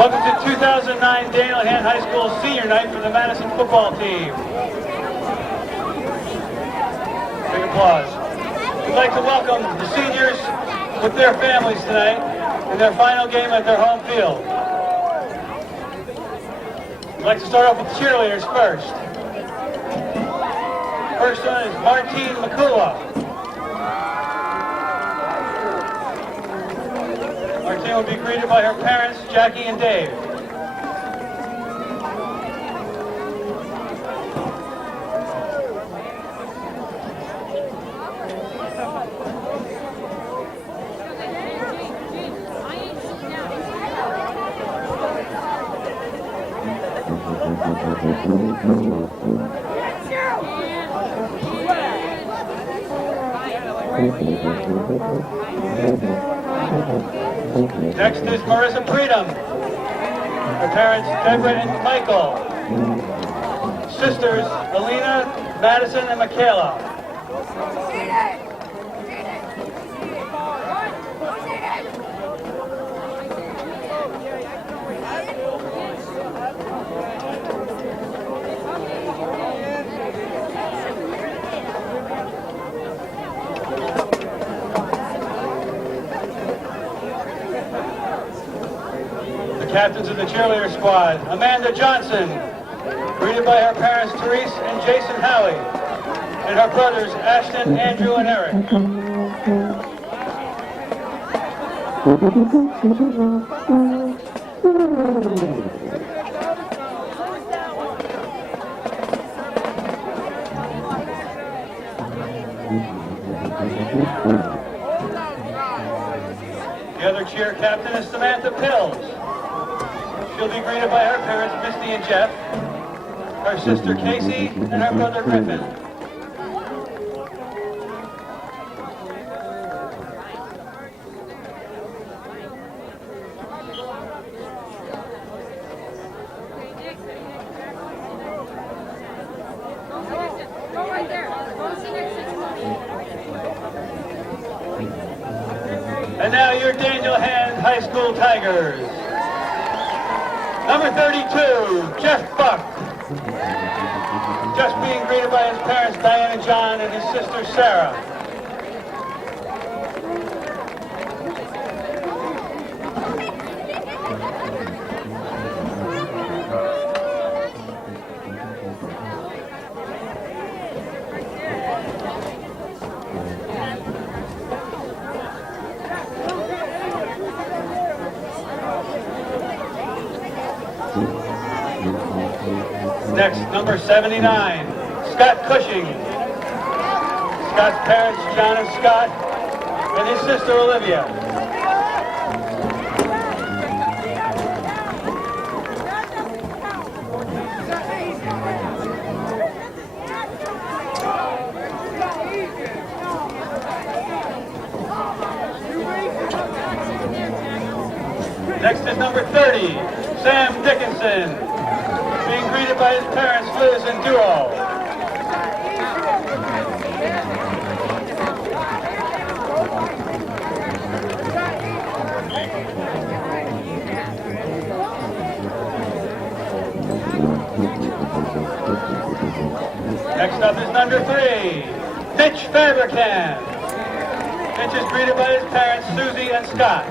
Welcome to 2009 Daniel Hand High School Senior Night for the Madison football team. Big applause. We'd like to welcome the seniors with their families tonight in their final game at their home field. We'd like to start off with the cheerleaders first. First one is Martine Makula. Martine will be greeted by her parents, Jackie and Dave. Next is Marissa Freedom. Her parents, Deborah and Michael. Sisters, Alina, Madison, and Michaela. Captains of the cheerleader squad, Amanda Johnson, greeted by her parents Therese and Jason Howie, and her brothers Ashton, Andrew, and Eric. The other cheer captain is Samantha Pills. She'll be greeted by her parents, Misty and Jeff, her sister Casey, and her brother Griffin. And now your Daniel Hand High School Tigers. Number 32, Jeff Buck. Just being greeted by his parents, Diane and John, and his sister, Sarah. Next, number 79, Scott Cushing. Scott's parents, John and Scott, and his sister, Olivia. Next is number 30, Sam Dickinson, being greeted by his parents, Liz and Duo. Next up is number 3, Mitch Fabricant. Mitch is greeted by his parents, Susie and Scott.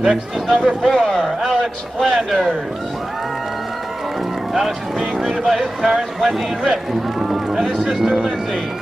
Next is number 4, Alex Flanders. Alex is being greeted by his parents, Wendy and Rick, and his sister, Lindsay.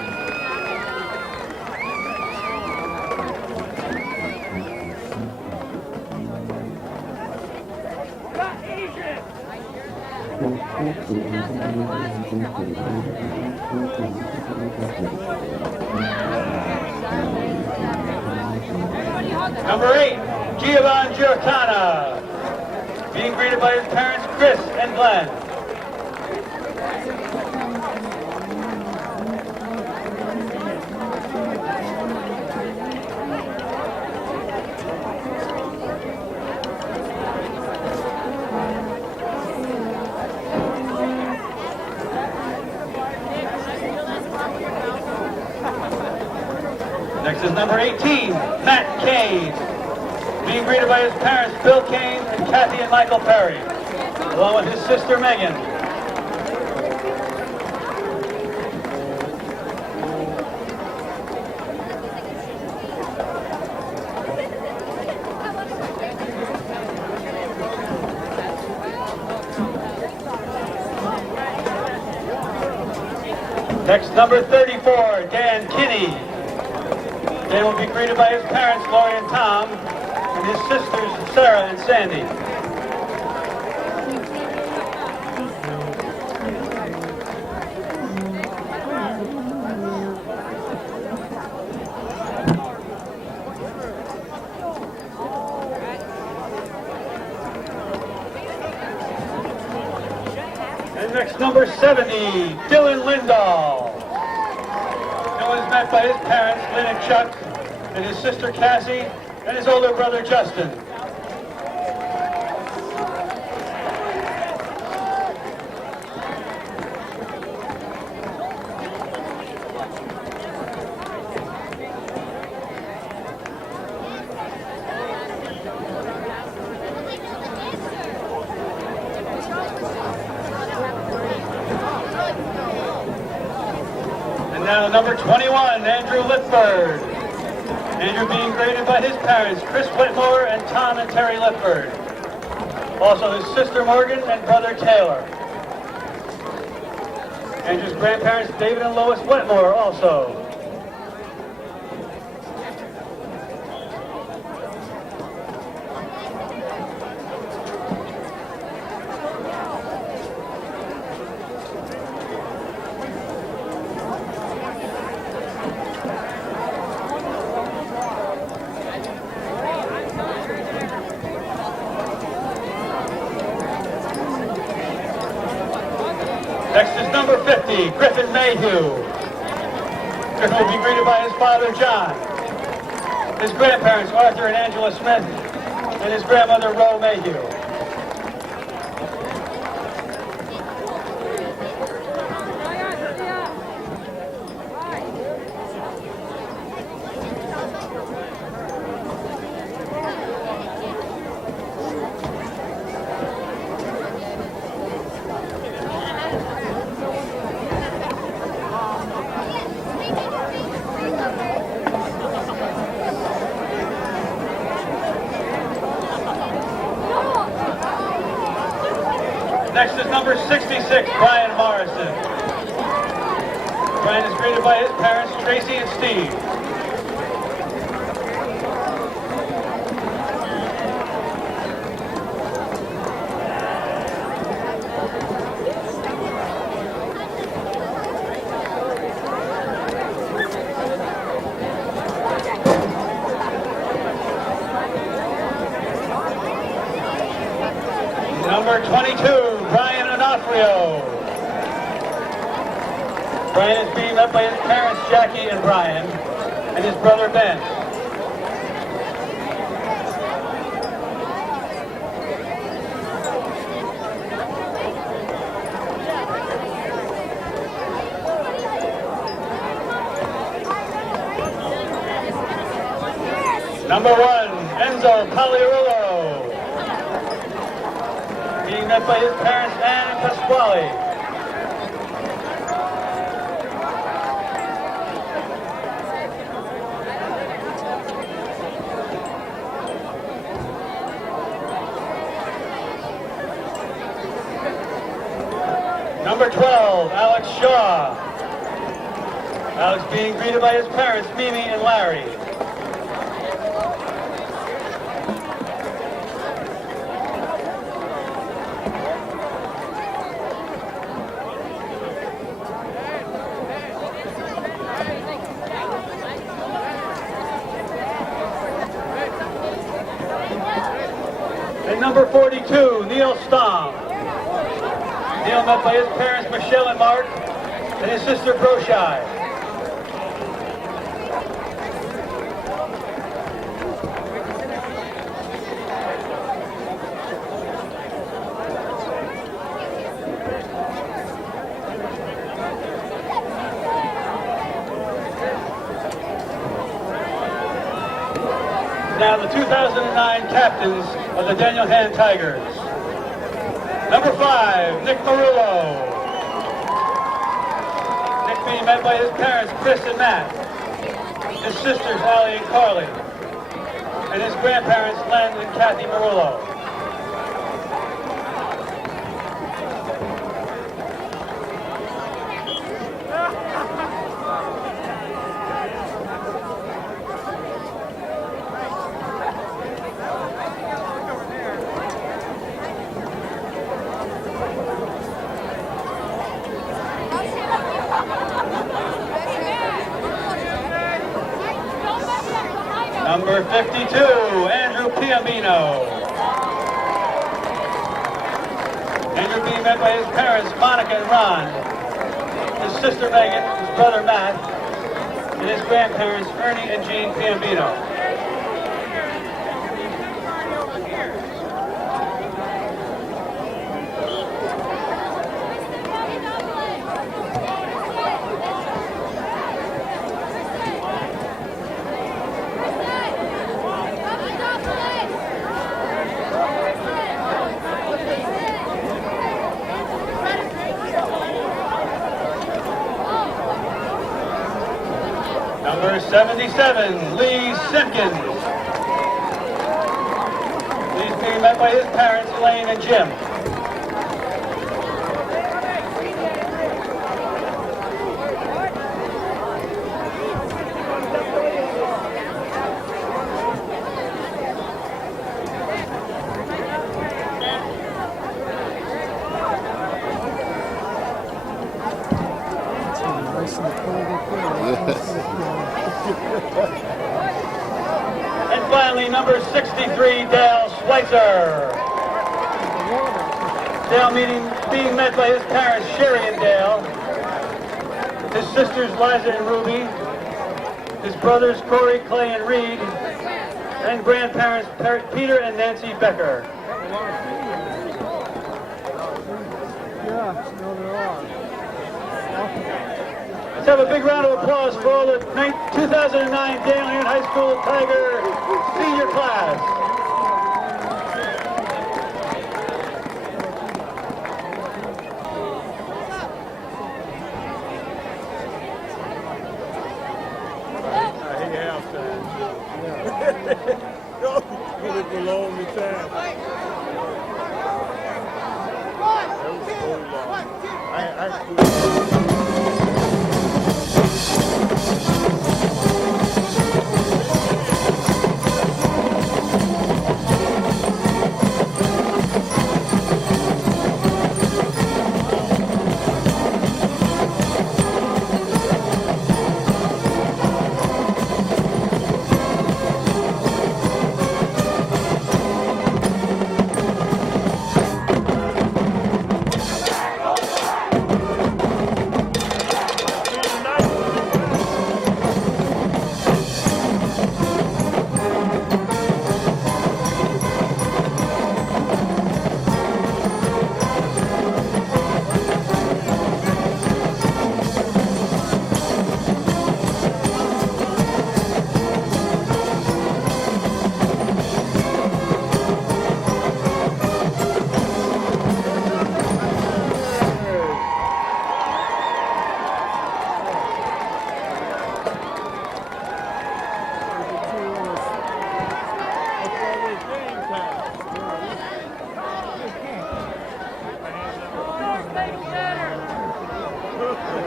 Number 8, Giovanni Giortana, being greeted by his parents, Chris and Glenn. Next is number 18, Matt Kane. Being greeted by his parents, Bill Kane and Kathy and Michael Perry, along with his sister, Megan. Next, number 34, Dan Kinney. Dan will be greeted by his parents, Lori and Tom, and his sisters, Sarah and Sandy. And next, number 70, Dylan Lindahl. Dylan is met by his parents, Lynn and Chuck, and his sister Cassie, and his older brother Justin. And now number 21, Andrew Lipford. Andrew being greeted by his parents, Chris Whitmore and Tom and Terry Lipford. Also his sister Morgan and brother Taylor. Andrew's grandparents, David and Lois Whitmore, also. Next is number 50, Griffin Mayhew. Griffin will be greeted by his father, John, his grandparents, Arthur and Angela Smith, and his grandmother, Ro Mayhew. Next is number 66, Brian Morrison. Brian is greeted by his parents, Tracy and Steve. Number 22, Brian Onofrio. Brian is being met by his parents, Jackie and Brian, and his brother, Ben. Number 1, Enzo Pagliarulo. Being met by his parents, Ann and Pasquale. Number 12, Alex Shaw. Alex being greeted by his parents, Mimi and Larry. And number 42, Neil Stom. Neil met by his parents, Michelle and Mark, and his sister, Broshai. now the 2009 captains of the Daniel Hand Tigers. Number 5, Nick Marullo. Nick being met by his parents, Chris and Matt, his sisters, Allie and Carly, and his grandparents, Len and Kathy Marullo. Number 52, Andrew Piamino. Andrew being met by his parents, Monica and Ron, his sister Megan, his brother Matt, and his grandparents, Ernie and Jean Piamino. Number 77, Lee Simpkins. Lee's being met by his parents, Elaine and Jim. And finally, number 63, Dale Schweitzer. Dale being met by his parents, Sherry and Dale, his sisters, Liza and Ruby, his brothers, Corey, Clay, and Reed, and grandparents, Peter and Nancy Becker. Let's have a big round of applause for all the 2009 Daniel Hand High School Tiger senior class.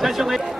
Attention, ladies.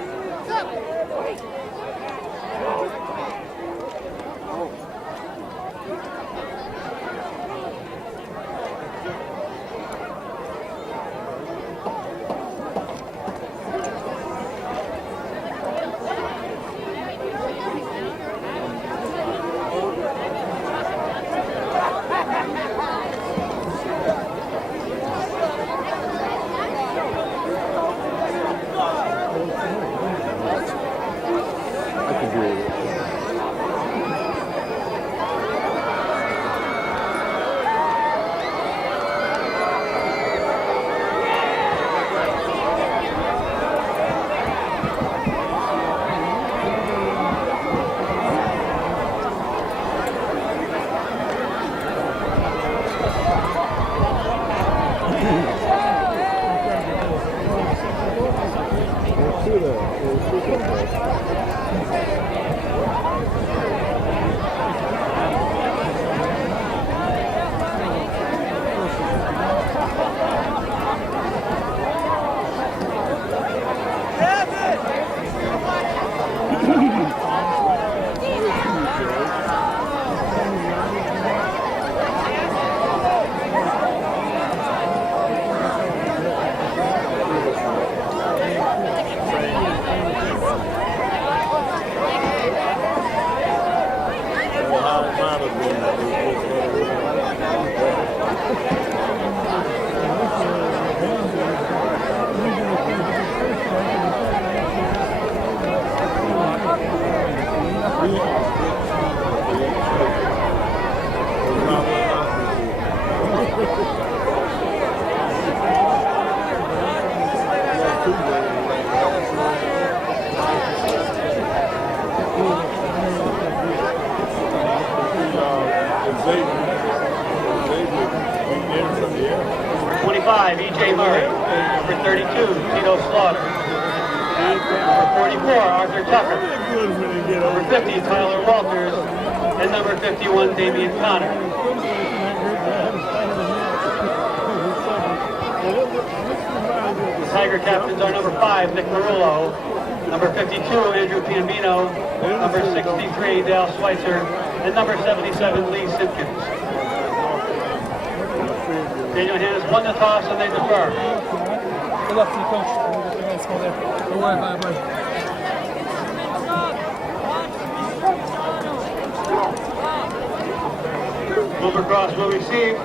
TJ Murray. Number 32, Tito Slaughter. Number 44, Arthur Tucker. Number 50, Tyler Walters. And number 51, Damian Connor. The Tiger captains are number 5, Nick Marullo. Number 52, Andrew Piambino. Number 63, Dale Schweitzer. And number 77, Lee Simpkins. Daniel Hannes won the toss and they defer. Good luck to you, coach. Let's go there. Don't worry about it, buddy. Wilbur Cross will receive.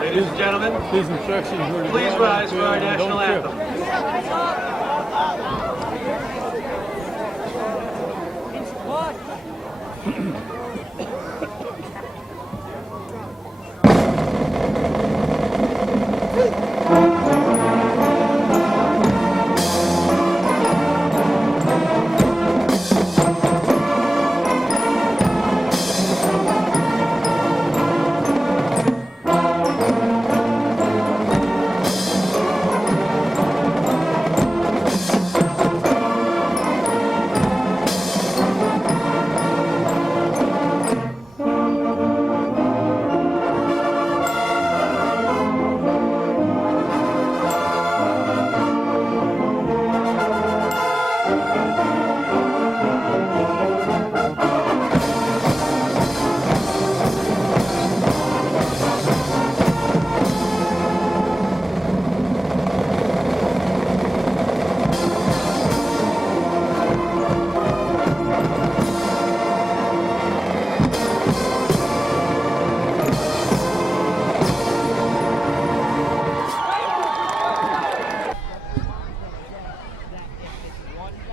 Ladies and gentlemen, These instructions were please rise for our national anthem.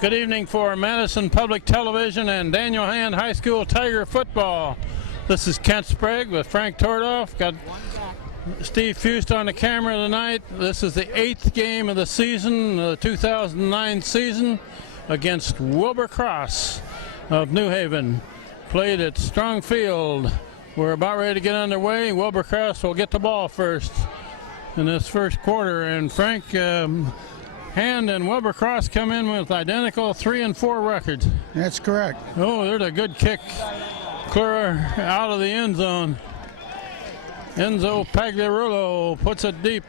Good evening for Madison Public Television and Daniel Hand High School Tiger football. This is Kent Sprague with Frank Tordoff. Got Steve Fust on the camera tonight. This is the 8th game of the season, the 2009 season, against Wilbur Cross of New Haven. Played at Strong Field. We're about ready to get underway. Wilbur Cross will get the ball first in this first quarter. And Frank, Hand and Wilbur Cross come in with identical 3-4 records. That's correct. Oh, there's a good kick clear out of the end zone. Enzo Pagliarulo puts it deep.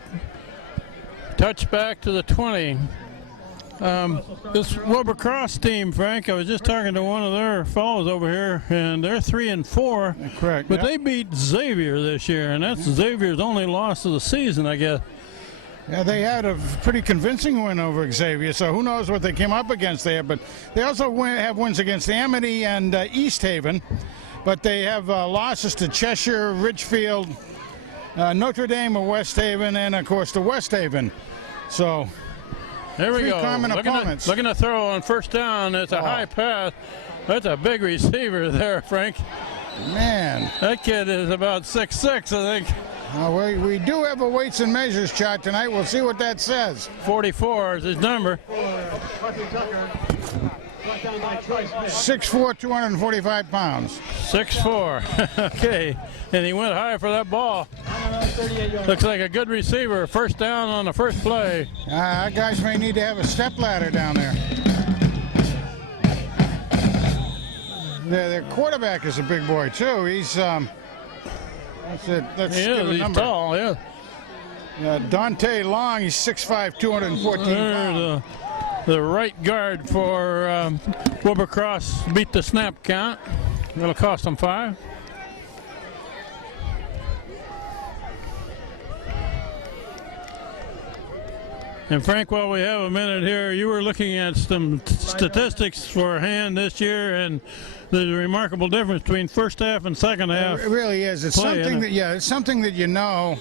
Touchback to the 20. This Wilbur Cross team, Frank, I was just talking to one of their fellows over here, and they're 3-4. Correct. But yep. they beat Xavier this year, and that's Xavier's only loss of the season, I guess. Yeah, they had a pretty convincing win over Xavier, so who knows what they came up against there. But they also have wins against Amity and East Haven. But they have losses to Cheshire, Ridgefield, Notre Dame of West Haven, and, of course, to West Haven. So there we go. Common opponents. Looking to throw on first down. It's a high pass. That's a big receiver there, Frank. Man. That kid is about 6'6", I think. We do have a weights and measures chart tonight. We'll see what that says. 44 is his number. 6'4", 245 pounds. 6'4". Okay. And he went high for that ball. Looks like a good receiver. First down on the first play. Our guys may need to have a step ladder down there. Their quarterback is a big boy, too. He's... Let's give a he's number. Tall, yeah. Dante Long, he's 6'5", 214 pounds. The right guard for Wilbur Cross beat the snap count. It'll cost them 5. And Frank, while we have a minute here, you were looking at some statistics for Hand this year, and there's a remarkable difference between first half and second half. It really is. It's something that, it's something that you know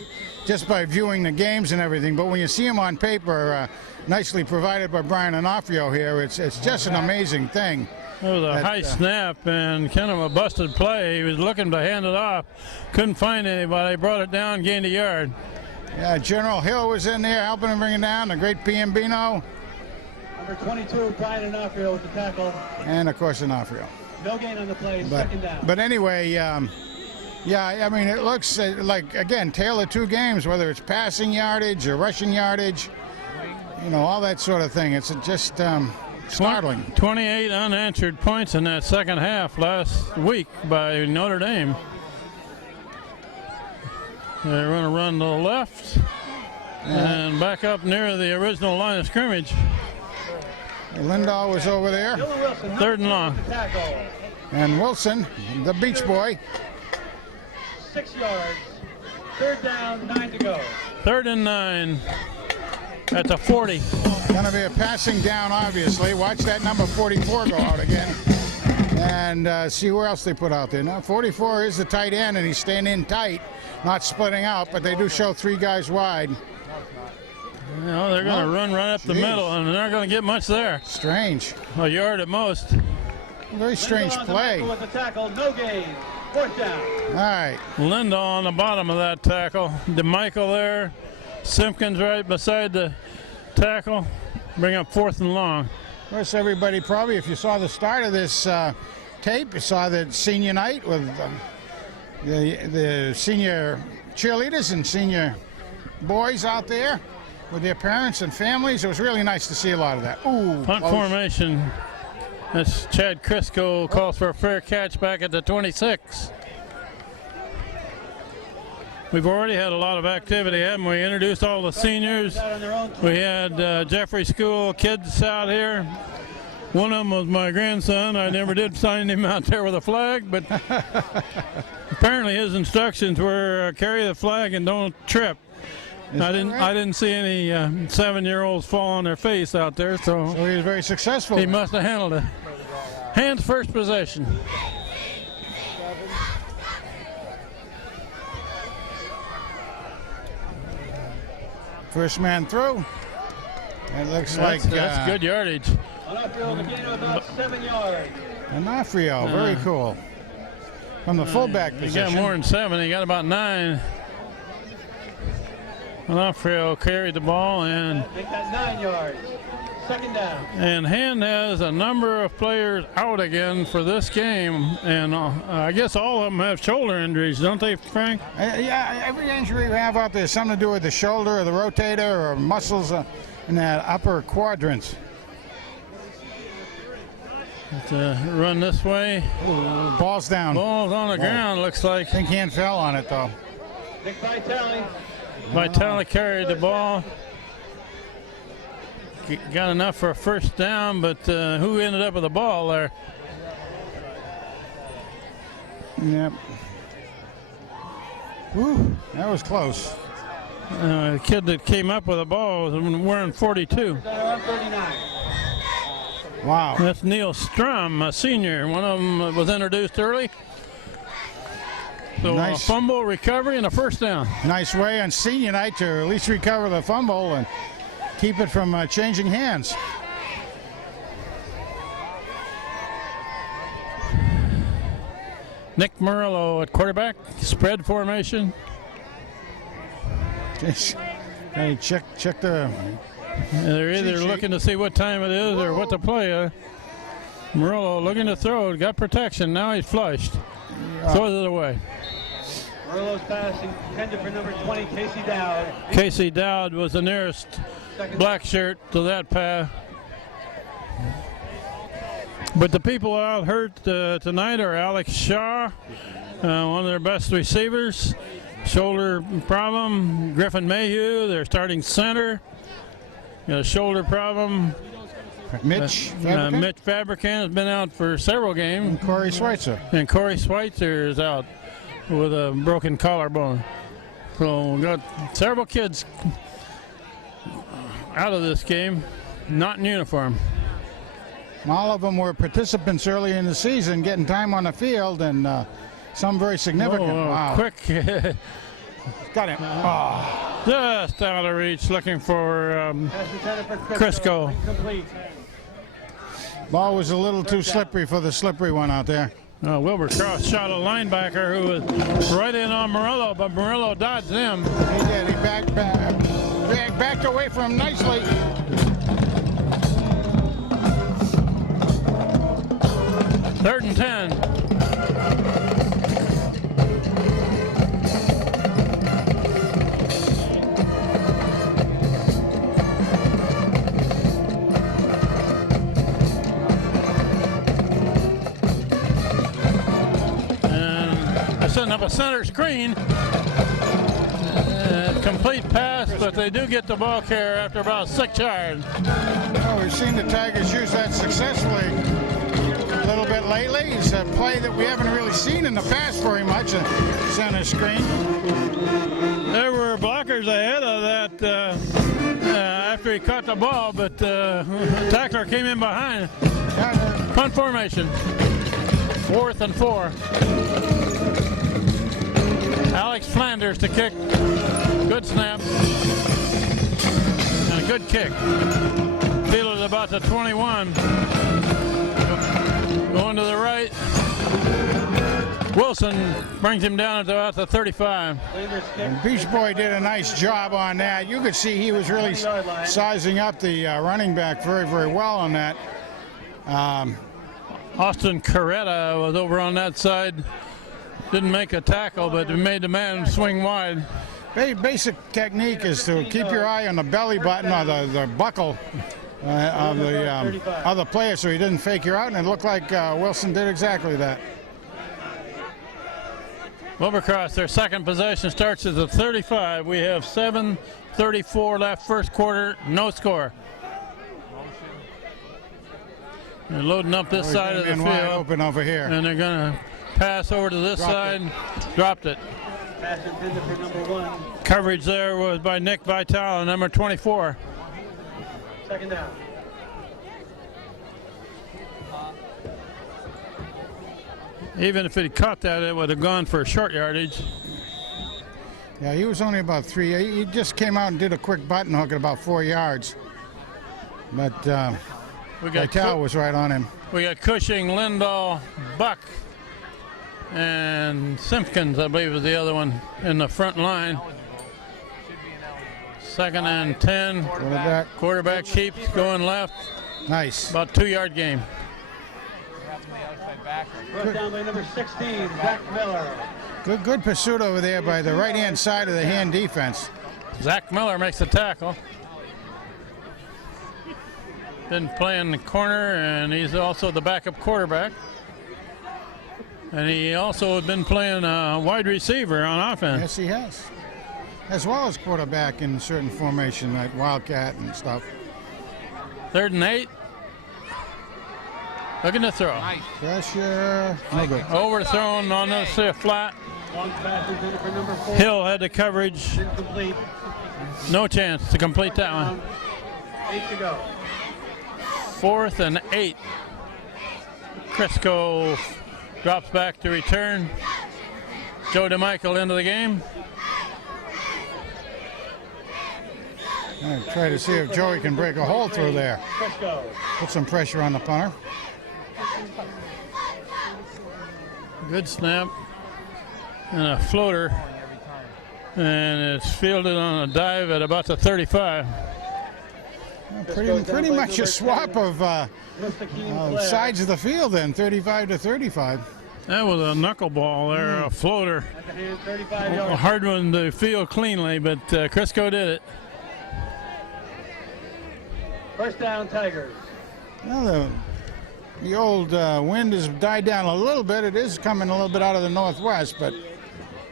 just by viewing the games and everything. But when you see them on paper, nicely provided by Brian Onofrio here, it's just an amazing thing. It was a high snap and kind of a busted play. He was looking to hand it off. Couldn't find anybody. Brought it down, gained a yard. Yeah, General Hill was in there helping him bring it down. The great Piambino. Number 22, Brian D'Onofrio with the tackle. And, of course, D'Onofrio. No gain on the play, second down. But anyway, yeah, I mean, it looks like, again, tale of two games, whether it's passing yardage or rushing yardage, you know, all that sort of thing. It's just startling. 28 unanswered points in that second half last week by Notre Dame. They're going to run to the left and back up near the original line of scrimmage. Lindahl was over there. Dylan Wilson, Third and long. the tackle. And Wilson, the Beach Boy. 6 yards. Third down, 9 to go. 3rd and 9 at the 40. Going to be a passing down, obviously. Watch that number 44 go out again. And see who else they put out there. Now, 44 is the tight end, and he's staying in tight, not splitting out, but they do show 3 guys wide. You know, they're going to run right up the middle, and they're not going to get much there. Strange. A yard at most. Very strange play. With the tackle, no gain. 4th down. All right. Lindahl on the bottom of that tackle. DeMichael there. Simpkins right beside the tackle. Bring up 4th and long. Of course, everybody probably, if you saw the start of this tape, you saw the senior night with the senior cheerleaders and senior boys out there with their parents and families. It was really nice to see a lot of that. Ooh, Punt close. formation. That's Chad Crisco calls for a fair catch back at the 26. We've already had a lot of activity, haven't we? Introduced all the seniors. We had Jeffrey School kids out here. One of them was my grandson. I never did find him out there with a flag, but apparently his instructions were carry the flag and don't trip. I didn't see any 7-year-olds fall on their face out there, so So he was very successful. he must have handled it. Hands first possession. First man through. It looks like That's good yardage. D'Onofrio, the gain of about 7 yards. D'Onofrio, very cool. From the fullback He position. got more than 7. He got about 9. D'Onofrio carried the ball, and Make that 9 yards. Second down. Hand has a number of players out again for this game, and I guess all of them have shoulder injuries, don't they, Frank? Yeah, every injury we have out there has something to do with the shoulder or the rotator or muscles in that upper quadrants. Run this way. Ball's down. Ball's on the ground, looks like. I think hand fell on it, though. Nick Vitale. Vitale carried the ball. Got enough for a first down, but who ended up with the ball there? Yep. Whew, that was close. The kid that came up with the ball was wearing 42. Around 39. Wow. That's Neil Strum, a senior. One of them was introduced early. So Nice. a fumble, recovery, and a first down. Nice way on senior night to at least recover the fumble and keep it from changing hands. Nick Murillo at quarterback, spread formation. Hey, check the. They're either Cheat sheet. looking to see what time it is or what to play. Murillo looking to throw, got protection, now he's flushed. Throws it away. Murillo's pass intended for number 20, Casey Dowd. Casey Dowd was the nearest black shirt to that pass. But the people out hurt tonight are Alex Shaw, one of their best receivers, shoulder problem. Griffin Mayhew, their starting center, got a shoulder problem. Mitch Fabricant Mitch Fabricant has been out for several games. and Corey Schweitzer. And Corey Schweitzer is out with a broken collarbone. So we got several kids out of this game, not in uniform. All of them were participants early in the season, getting time on the field, and some very significant. Wow. Quick, Got him. Oh. just out of reach, looking for Pass intended for Crisco. Incomplete. Ball was a little too slippery for the slippery one out there. Wilbur Cross shot a linebacker who was right in on Murillo, but Murillo dodged him. He did. He backed away from him nicely. Third and 10. Setting up a center screen. Complete pass, but they do get the ball carrier after about 6 yards. Well, we've seen the Tigers use that successfully a little bit lately. It's a play that we haven't really seen in the past very much, a center screen. There were blockers ahead of that after he caught the ball, but tackler came in behind. Punt formation. 4th and 4. Alex Flanders to kick. Good snap. And a good kick. Fielded about the 21. Going to the right. Wilson brings him down at about the 35. And Beach Boy did a nice job on that. You could see he was really sizing up the running back very, very well on that. Austin Coretta was over on that side. Didn't make a tackle, but made the man swing wide. Basic technique is to keep your eye on the belly button or the buckle of the other player so he didn't fake you out, and it looked like Wilson did exactly that. Wilbercross, their second possession starts at the 35. We have 7:34 left, first quarter, no score. They're loading up this side of the field. Wide open over here. And they're going to pass over to this side. Dropped it. Pass intended for number 1. Coverage there was by Nick Vitale, number 24. Second down. Even if he'd caught that, it would have gone for short yardage. Yeah, he was only about 3. He just came out and did a quick button hook at about 4 yards. But Vitale was right on him. We got Cushing, Lindahl, Buck, and Simpkins, I believe, is the other one in the front line. 2nd and 10. Quarterback keeps going left. Nice. About 2-yard game. Brought down by number 16, Zach Miller. Good pursuit over there by the right-hand side of the hand defense. Zach Miller makes the tackle. Been playing the corner, and he's also the backup quarterback. And he also has been playing wide receiver on offense. Yes, he has. As well as quarterback in certain formation like Wildcat and stuff. 3rd and 8. Looking to throw. Nice. Pressure. No good. Overthrown on this flat. Long pass intended for number 4. Hill had the coverage. Incomplete. No chance to complete that one. 8 to go. 4th and 8. Crisco drops back to return. Joe DeMichael into the game. Try to see if Joey can break a hole through there. Crisco. Put some pressure on the punter. Good snap. And a floater. And it's fielded on a dive at about the 35. Pretty much a swap of sides of the field then, 35 to 35. That was a knuckleball there, a floater. At the hand, 35 A yards. hard one to field cleanly, but Crisco did it. First down, Tigers. Well, the old wind has died down a little bit. It is coming a little bit out of the northwest, but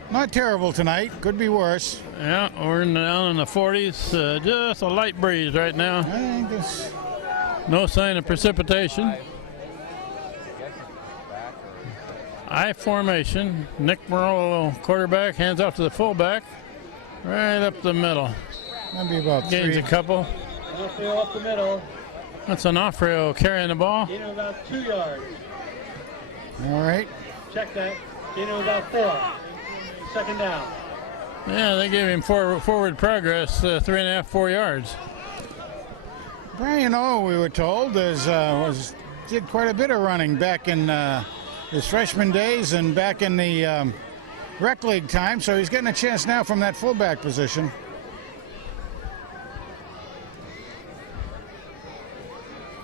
not terrible tonight. Could be worse. Yeah, we're down in the 40s. Just a light breeze right now. I think this. No sign of precipitation. I formation. Nick Murillo, quarterback, hands off to the fullback. Right up the middle. That'd be about Gains 3. a couple. Off-field up the middle. That's an off-rail carrying the ball. Gain of about 2 yards. All right. Check that. Gain of about 4. Second down. Yeah, they gave him forward progress, 3.5, 4 yards. Brian O, we were told, was did quite a bit of running back in his freshman days and back in the rec league time, so he's getting a chance now from that fullback position.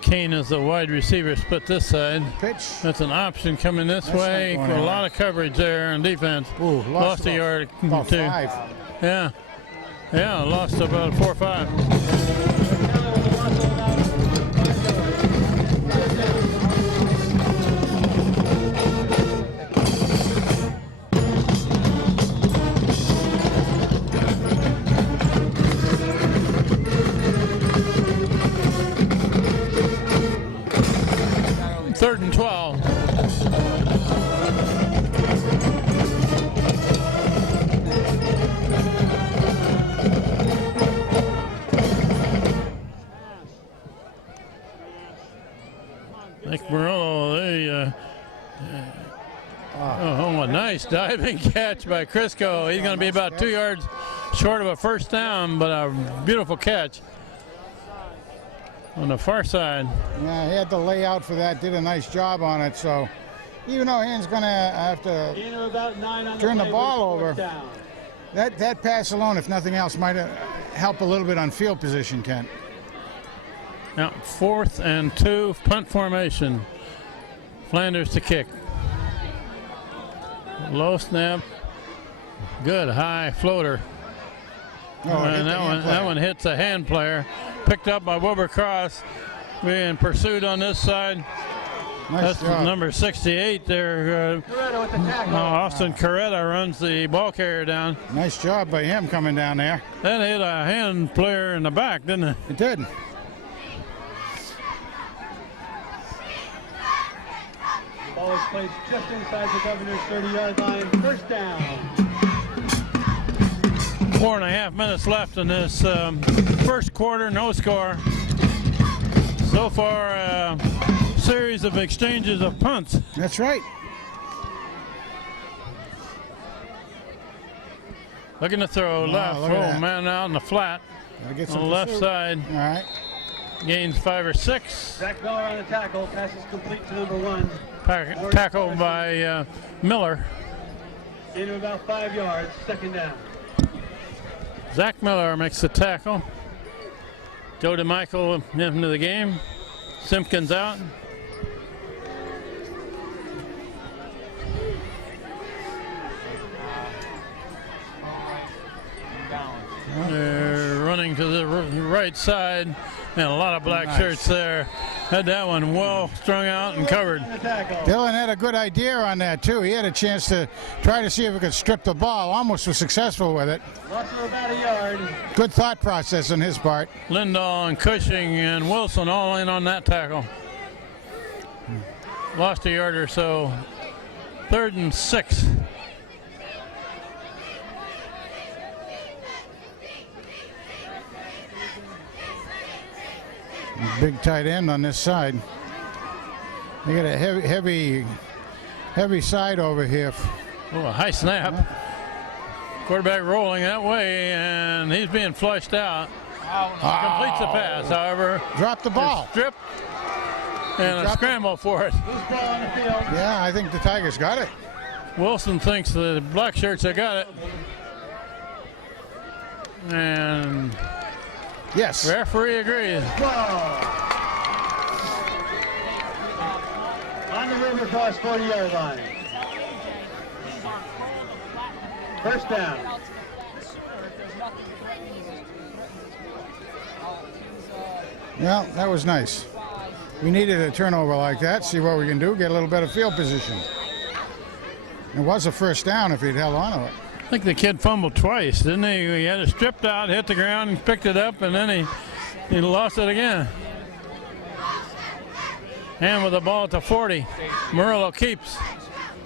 Kane is the wide receiver, split this side. Pitch. That's an option coming this That's way. not A going lot of coverage there on defense. Ooh, Lost a yard about too. 5. Yeah. Yeah, lost about 4 or 5. Third and 12. Nick Murillo, oh, a nice diving catch by Crisco. He's going to be about 2 yards short of a first down, but a beautiful catch on the far side. Yeah, he had the layout for that, did a nice job on it. So even though Hand's going to have to turn the ball over, that pass alone, if nothing else, might help a little bit on field position, Kent. Now 4th and 2, punt formation. Flanders to kick. Low snap. Good high floater. Oh, And that one hits a hand player. Picked up by Wilbur Cross. Being pursued on this side. Nice That's job. number 68 there. Austin Coretta runs the ball carrier down. Nice job by him coming down there. That hit a hand player in the back, didn't it? It did. Ball is placed just inside the Governor's 30-yard line. First down. 4.5 minutes left in this first quarter, no score. So far, a series of exchanges of punts. That's right. Looking to throw left. look at that. Man out in the flat Gotta get on the some left pursuit. side. All right. Gains 5 or 6. Zach Miller on the tackle. Passes complete to number 1. Tackled by Miller. Into about 5 yards. Second down. Zach Miller makes the tackle. Joe DeMichael into the game. Simpkins out. They're running to the right side, and a lot of black Nice. shirts there. Had that one well strung out and covered. On the tackle. Dylan had a good idea on that, too. He had a chance to try to see if he could strip the ball. Almost was successful with it. Loss of about a yard. Good thought process on his part. Lindahl and Cushing and Wilson all in on that tackle. Lost a yard or so. 3rd and 6. Big tight end on this side. They got a heavy side over here. Oh, a high snap. Quarterback rolling that way, and he's being flushed out. Completes the pass, however. Dropped the ball. Stripped and a Dropped it. scramble for it. Loose ball on the field. Yeah, I think the Tigers got it. Wilson thinks the black shirts have got it. And Yes. referee agrees. Ball. On the river cross 40-yard line. First down. Well, that was nice. We needed a turnover like that. See what we can do. Get a little better field position. It was a first down if he'd held on to it. I think the kid fumbled twice, didn't he? He had it stripped out, hit the ground, and picked it up, and then he lost it again. And with the ball at the 40, Murillo keeps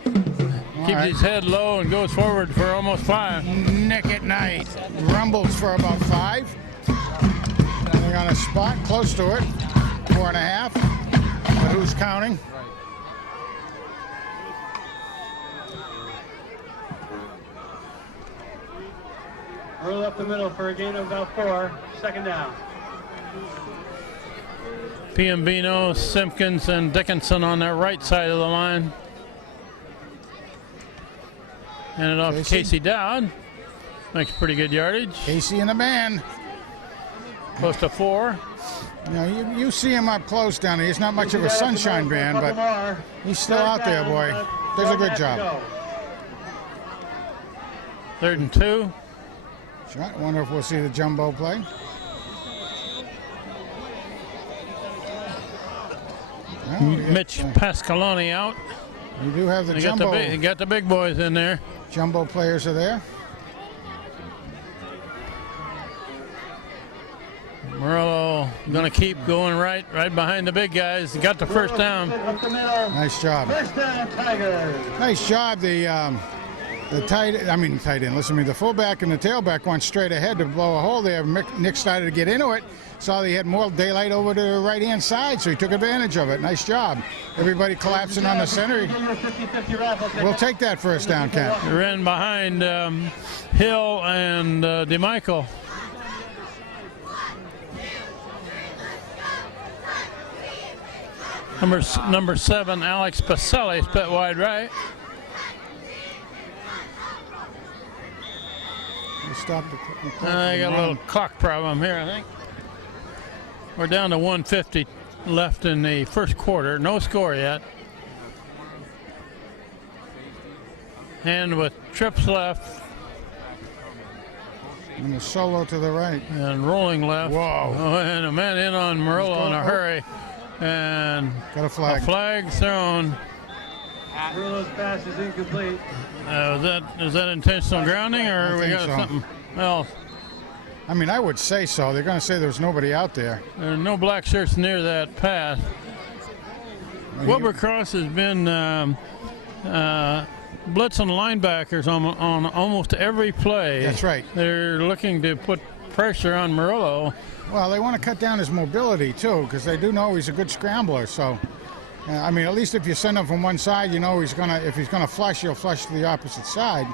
right. his head low and goes forward for almost 5. Nick at night. Rumbles for about 5. They're on a spot close to it. 4.5. But who's counting? Roll up the middle for a gain of about 4. Second down. Piombino, Simpkins, and Dickinson on their right side of the line. Hand it off to Casey Dowd. Makes pretty good yardage. Casey and the man. Close to 4. You know, you see him up close down there. He's not much of a sunshine man, but he's still out there, boy. Does a good job. 3rd and 2. I wonder if we'll see the jumbo play. Well, Mitch Pascaloni out. You do have the You jumbo. got the big boys in there. Jumbo players are there. Murillo going to keep going right behind the big guys. He got the first down. Up the middle. Nice job. First down, Tigers. Nice job. The tight end. Listen to me. The fullback and the tailback went straight ahead to blow a hole there. Nick started to get into it. Saw he had more daylight over to the right-hand side, so he took advantage of it. Nice job. Everybody collapsing on the center. We'll take that first down, Ken. Ran behind Hill and DeMichael. Number 7, Alex Pacelli, split wide right. I got a little clock problem here, I think. We're down to 1:50 left in the first quarter. No score yet. And with trips left. And a solo to the right. And rolling left. Whoa. Oh, and a man in on Murillo in a hurry. And got a flag. A flag thrown. Murillo's pass is incomplete. Is that intentional grounding, or I we think got so. something else? I mean, I would say so. They're going to say there's nobody out there. There are no black shirts near that pass. Wilbercross has been blitzing linebackers on almost every play. That's right. They're looking to put pressure on Murillo. Well, they want to cut down his mobility, too, because they do know he's a good scrambler. So, I mean, at least if you send him from one side, you know if he's going to flush, he'll flush to the opposite side.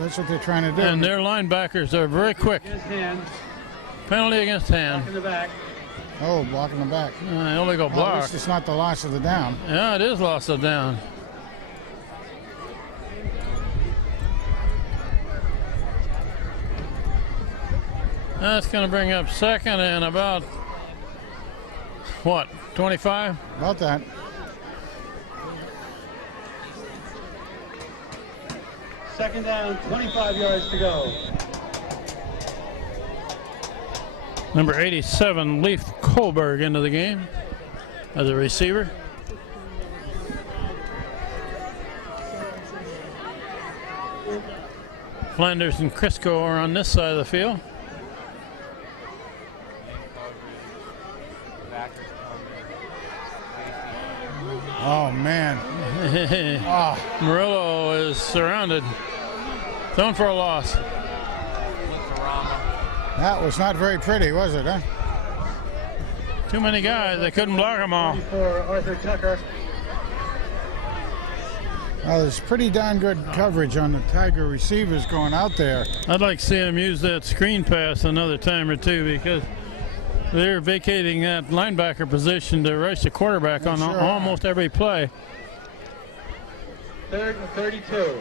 That's what they're trying to do. And their linebackers are very quick. His hand. Penalty against hand. In the back. Oh, blocking the back. Illegal Well, at block. least it's not the loss of the down. Yeah, it is loss of down. That's going to bring up second and about, what, 25? About that. Second down, 25 yards to go. Number 87, Leif Kohlberg into the game as a receiver. Flanders and Crisco are on this side of the field. Oh, man. Oh. Murillo is surrounded. Thrown for a loss. That was not very pretty, was it, huh? Too many guys. They couldn't block them all. For Arthur Tucker. Well, there's pretty darn good coverage on the Tiger receivers going out there. I'd like to see them use that screen pass another time or two because they're vacating that linebacker position to rush the quarterback on sure almost every play. 3rd and 32.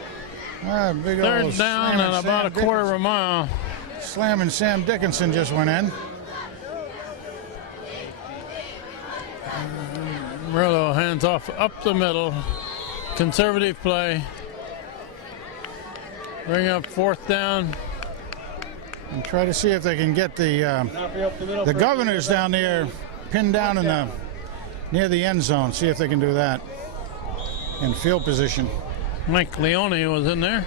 Big Third old down slamming and about a Sam quarter of a Dickinson. mile. Slamming Sam Dickinson just went in. Murillo hands off up the middle. Conservative play. Bring up 4th down. And try to see if they can get the Governors down there pinned down in near the end zone. See if they can do that in field position. Mike Leone was in there.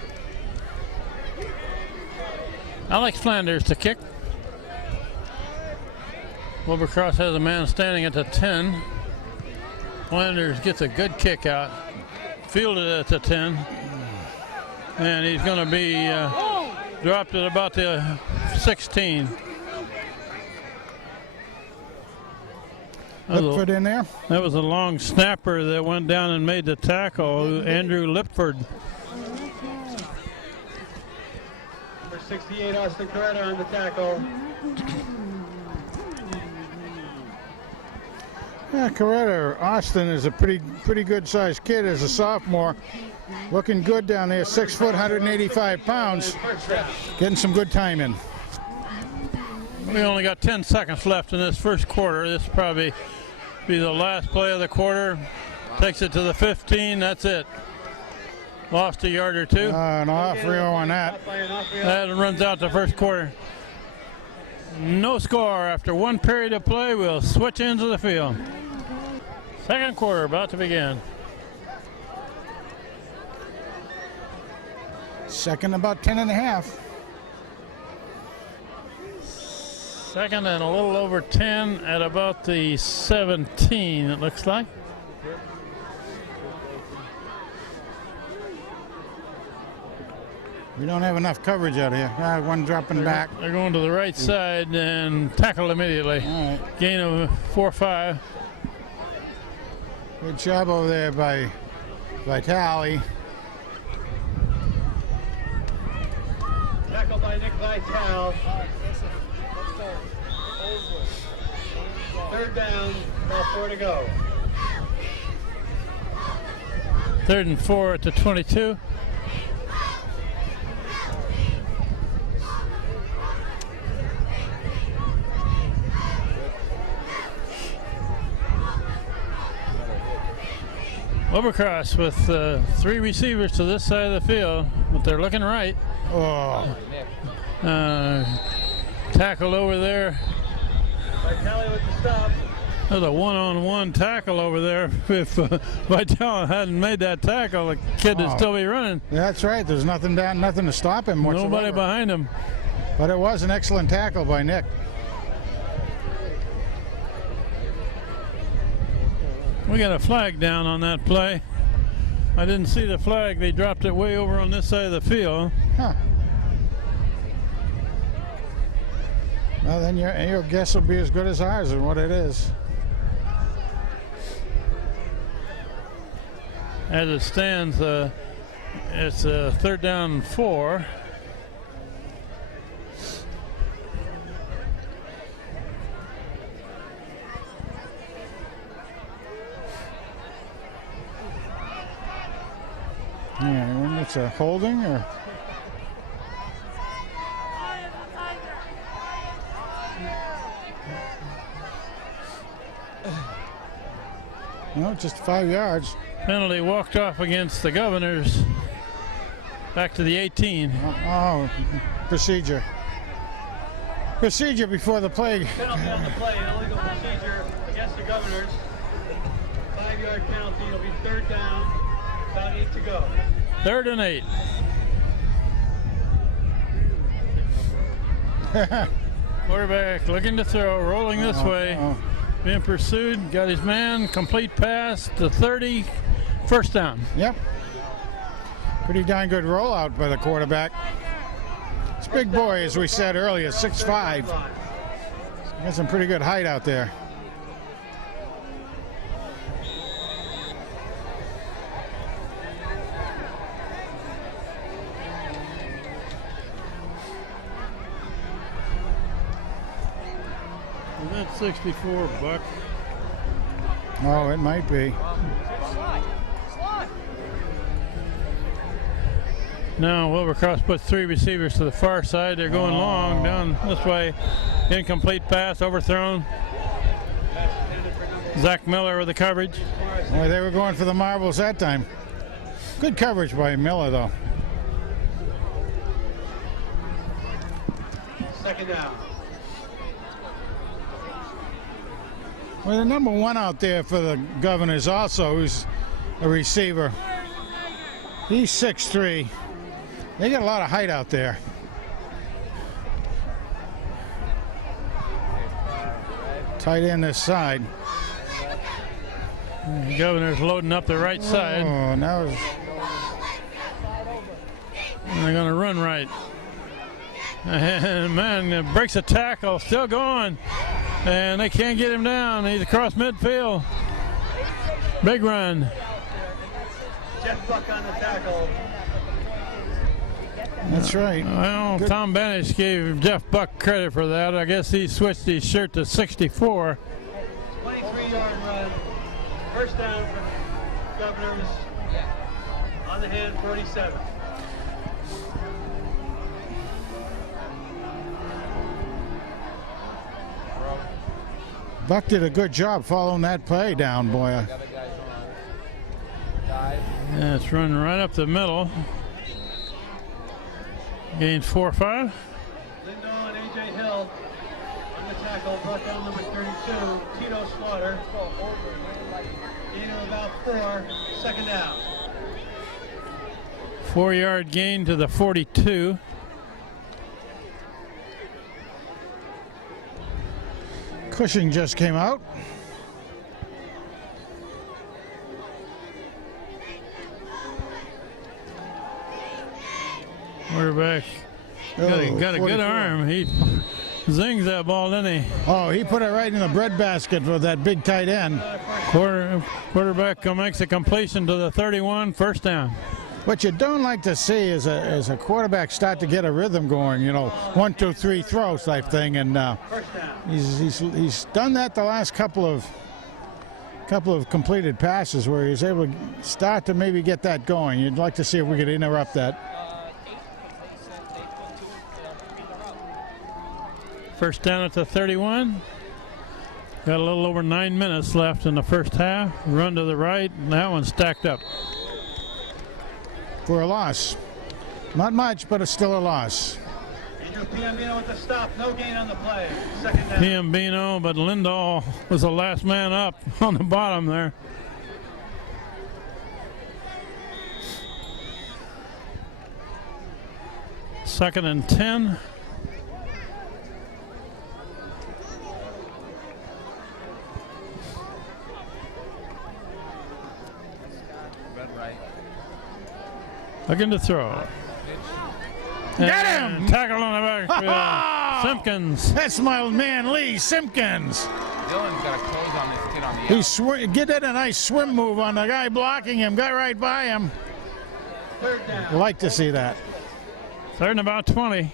Alex Flanders to kick. Wilbercross has a man standing at the 10. Flanders gets a good kick out. Fielded at the 10. And he's going to be dropped at about the 16. Lipford in there. That was a long snapper that went down and made the tackle, Andrew Lipford. Number 68, Austin Coretta on the tackle. Yeah, Coretta Austin is a pretty good sized kid as a sophomore. Looking good down there, 6 foot, 185 pounds. Getting some good time in. We only got 10 seconds left in this first quarter. This will probably be the last play of the quarter. Takes it to the 15. That's it. Lost a yard or two. An off reel on that. That runs out the first quarter. No score after one period of play. We'll switch ends of the field. Second quarter about to begin. Second about 10 and a half. Second and a little over 10 at about the 17, it looks like. We don't have enough coverage out here. One dropping back. They're going to the right side and tackle immediately. All right. Gain of 4 or 5. Good job over there by Vitale. Tackle by Nick Vitale. Third down, about 4 to go. 3rd and 4 at the 22. Overcross with 3 receivers to this side of the field, but they're looking right. Oh, Tackle over there. Vitale with the stop. There's a one-on-one tackle over there. If Vitale hadn't made that tackle, the kid would still be running. that's right. There's nothing down, nothing to stop him whatsoever. Nobody behind him. But it was an excellent tackle by Nick. We got a flag down on that play. I didn't see the flag. They dropped it way over on this side of the field. Huh. Well, then your guess will be as good as ours and what it is. As it stands, it's 3rd down and 4. Yeah, it's a holding or. No, just 5 yards. Penalty walked off against the Governors. Back to the 18. Oh, procedure. Procedure before the play. Penalty on the play, an illegal procedure against the Governors. 5-yard penalty, it'll be 3rd down, about 8 to go. 3rd and 8. Quarterback looking to throw, rolling this way. Being pursued, got his man, complete pass to 30, 1st down. Yep. Pretty darn good rollout by the quarterback. It's a big boy, as we said earlier, 6'5". Got some pretty good height out there. Is that 64, Buck? Oh, it might be. Now Wilbercross puts 3 receivers to the far side. They're going long down this way. Incomplete pass, overthrown. Zach Miller with the coverage. Boy, they were going for the marbles that time. Good coverage by Miller, though. 2nd down. Well, the number 1 out there for the Governors also, who's a receiver. He's 6'3". They got a lot of height out there. Tight end this side. The Governors loading up the right side. Oh, now And they're going to run right. And man, breaks a tackle, still going. And they can't get him down. He's across midfield. Big run. Jeff Buck on the tackle. that's right. Well, Good. Tom Banish gave Jeff Buck credit for that. I guess he switched his shirt to 64. 23 40-yard run. First down for Governors. On the hand, 47. Buck did a good job following that play down, boy. Yeah, it's running right up the middle. Gains 4 or 5. Lindo and A.J. Hill on the tackle. Brought down number 32, Tito Slaughter. Gain of about 4. Second down. 4-yard gain to the 42. Cushing just came out. Quarterback got a good 44. arm. He zings that ball, didn't he? Oh, he put it right in the breadbasket for that big tight end. Quarterback makes a completion to the 31, first down. What you don't like to see is a quarterback start to get a rhythm going, you know, 1, 2, 3 throws type thing, and First down. he's done that the last couple of completed passes where he's able to start to maybe get that going. You'd like to see if we could interrupt that. First down at the 31. Got a little over 9 minutes left in the first half. Run to the right, and that one's stacked up. For a loss. Not much, but it's still a loss. Andrew Piambino with the stop. No gain on the play. Second down. Piambino, but Lindahl was the last man up on the bottom there. Second and 10. Looking to throw. Get him! Tackle on the back. Simpkins. That's my man Lee Simpkins. Dylan's got a close on this kid on the He get in a nice swim move on the guy blocking him. Got right by him. Third down. Like to see that. Third and about 20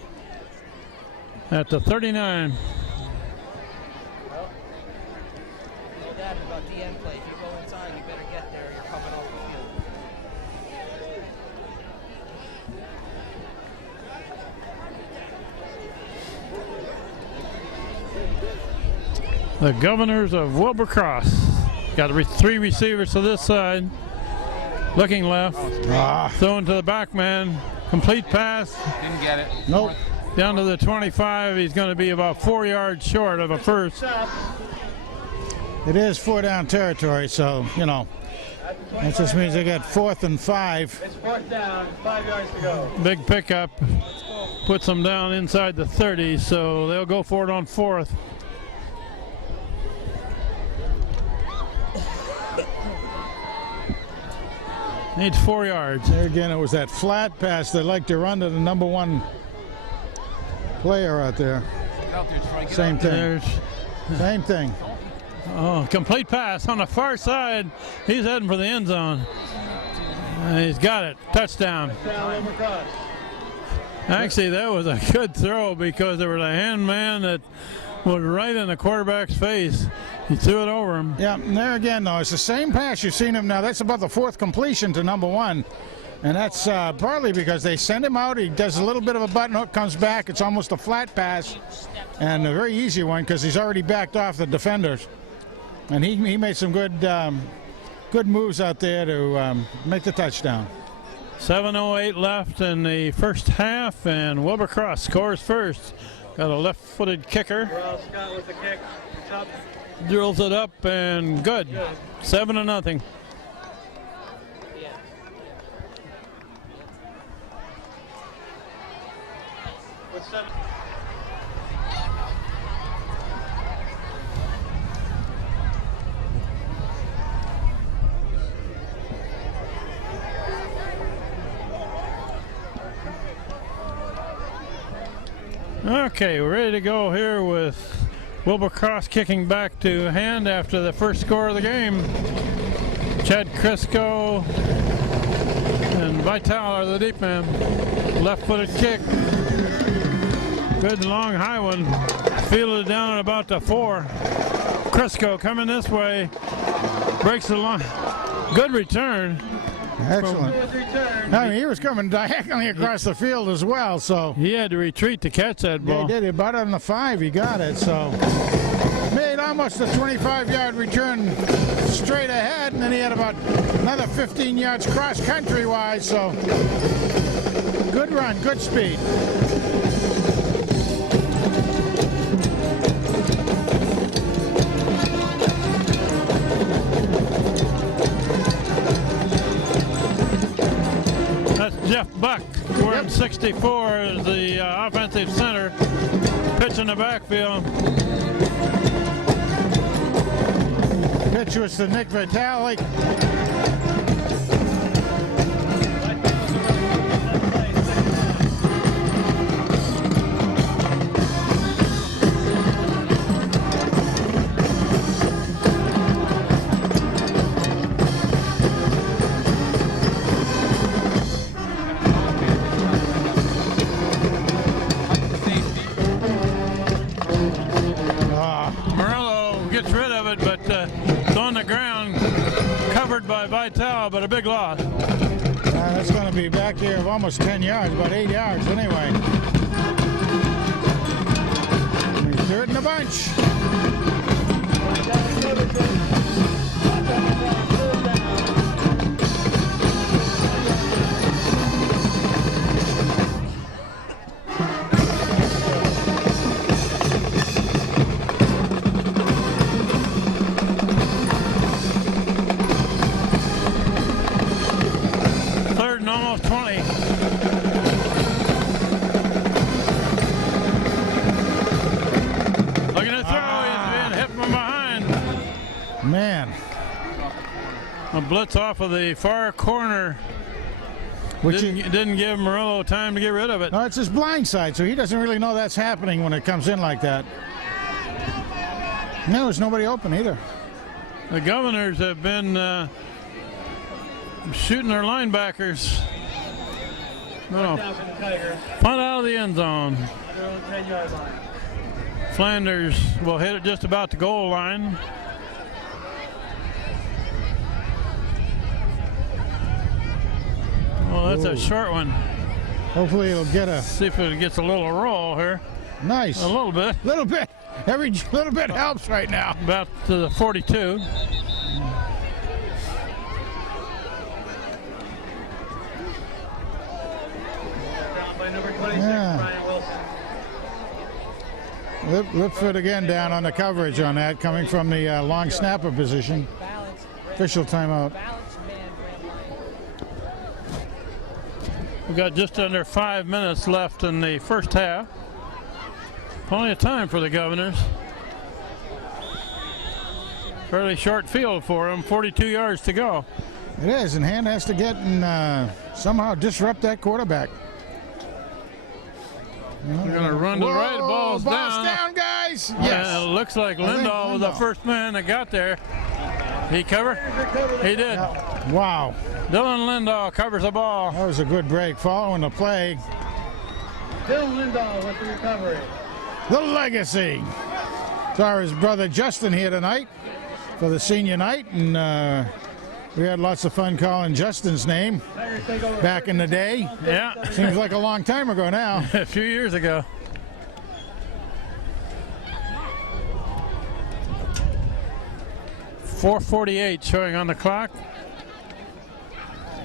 at the 39. No doubt about DN play. If you go inside, you better get there. You're coming off the field. The Governors of Wilbur Cross. Got 3 receivers to this side. Looking left. Throwing to the back man. Complete pass. Didn't get it. Nope. Down to the 25. He's going to be about 4 yards short of a first. It is 4-down territory, so, you know, that just means they got 4th and 5. It's fourth down. 5 yards to go. Big pickup. Puts them down inside the 30, so they'll go for it on 4th. Needs 4 yards. There again, it was that flat pass they like to run to the number 1 player out there. Get out there, Troy. Get Same out there. thing. There's Same thing. complete pass on the far side. He's heading for the end zone. He's got it. Touchdown. Down Wilbur Cross. Actually, that was a good throw because there was a hand man that was right in the quarterback's face. He threw it over him. Yeah, and there again, though, it's the same pass you've seen him now. That's about the 4th completion to number 1. And that's partly because they send him out. He does a little bit of a button hook, comes back. It's almost a flat pass and a very easy one because he's already backed off the defenders. And he made some good moves out there to make the touchdown. 7:08 left in the first half, and Wilbur Cross scores first. Got a left-footed kicker. Royal Scott with the kick. Top. Drills it up and good. 7-0. With 7. Okay, we're ready to go here with Wilbur Cross kicking back to hand after the first score of the game. Chad Crisco and Vital are the deep man. Left-footed kick. Good long high one. Fielded down at about the 4. Crisco coming this way. Breaks the line. Good return. Excellent. Good return. I mean, he was coming diagonally across the field as well, so. He had to retreat to catch that Yeah, ball. he did. He about on the 5. He got it, so. Made almost a 25-yard return straight ahead, and then he had about another 15 yards cross-country wise, so. Good run, good speed. That's Jeff Buck wearing 64 as the offensive center. Pitch in the backfield. Pitch was to Nick Vitale. Murillo gets rid of it, but it's on the ground, covered by Vitale, but a big loss. That's going to be back here of almost 10 yards, about 8 yards anyway. Third in the bunch. Third and almost 20. Looking to throw, he's being hit from behind. Man. A blitz off of the far corner. Which Didn't give Murillo time to get rid of it. no, it's his blind side, so he doesn't really know that's happening when it comes in like that. No, there's nobody open either. The Governors have been shooting their linebackers. No, Down from the Tigers. punt out of the end zone. Their own 10-yard line. Flanders will hit it just about the goal line. Well, that's a short one. Hopefully it'll get a See if it gets a little roll here. nice. A little bit. Little bit. Every little bit helps right now. About to the 42. Down by number 26, Yeah. Brian Wilson. Lip foot again down on the coverage on that, coming from the long snapper position. Balance. Official timeout. Balance man, Graham Lyon. We've got just under 5 minutes left in the first half. Plenty of time for the Governors. Fairly short field for them, 42 yards to go. It is, and Hand has to get and somehow disrupt that quarterback. They're going to run to the right. Ball's down. guys. And Yes. it looks like think Lindahl was the Lindahl. first man that got there. He covered? He did. Wow. Dylan Lindahl covers the ball. That was a good break. Following the play, Bill Lindahl with the recovery. the legacy. Saw his brother Justin here tonight for the senior night, and we had lots of fun calling Justin's name Tigers take over. back in the day. Yeah, Seems like a long time ago now. a few years ago. .448 showing on the clock.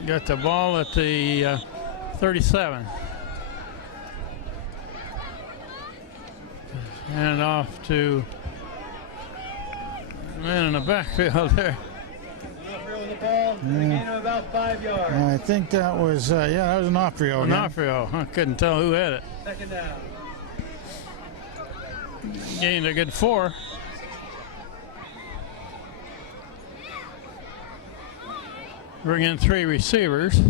Got the ball at the 37. And off to man in the backfield there. Throw the ball. A gain of about 5 yards. I think that was, that was an Offrio again. Onofrio, I couldn't tell who had it. Second down. Gained a good 4. Bring in 3 receivers.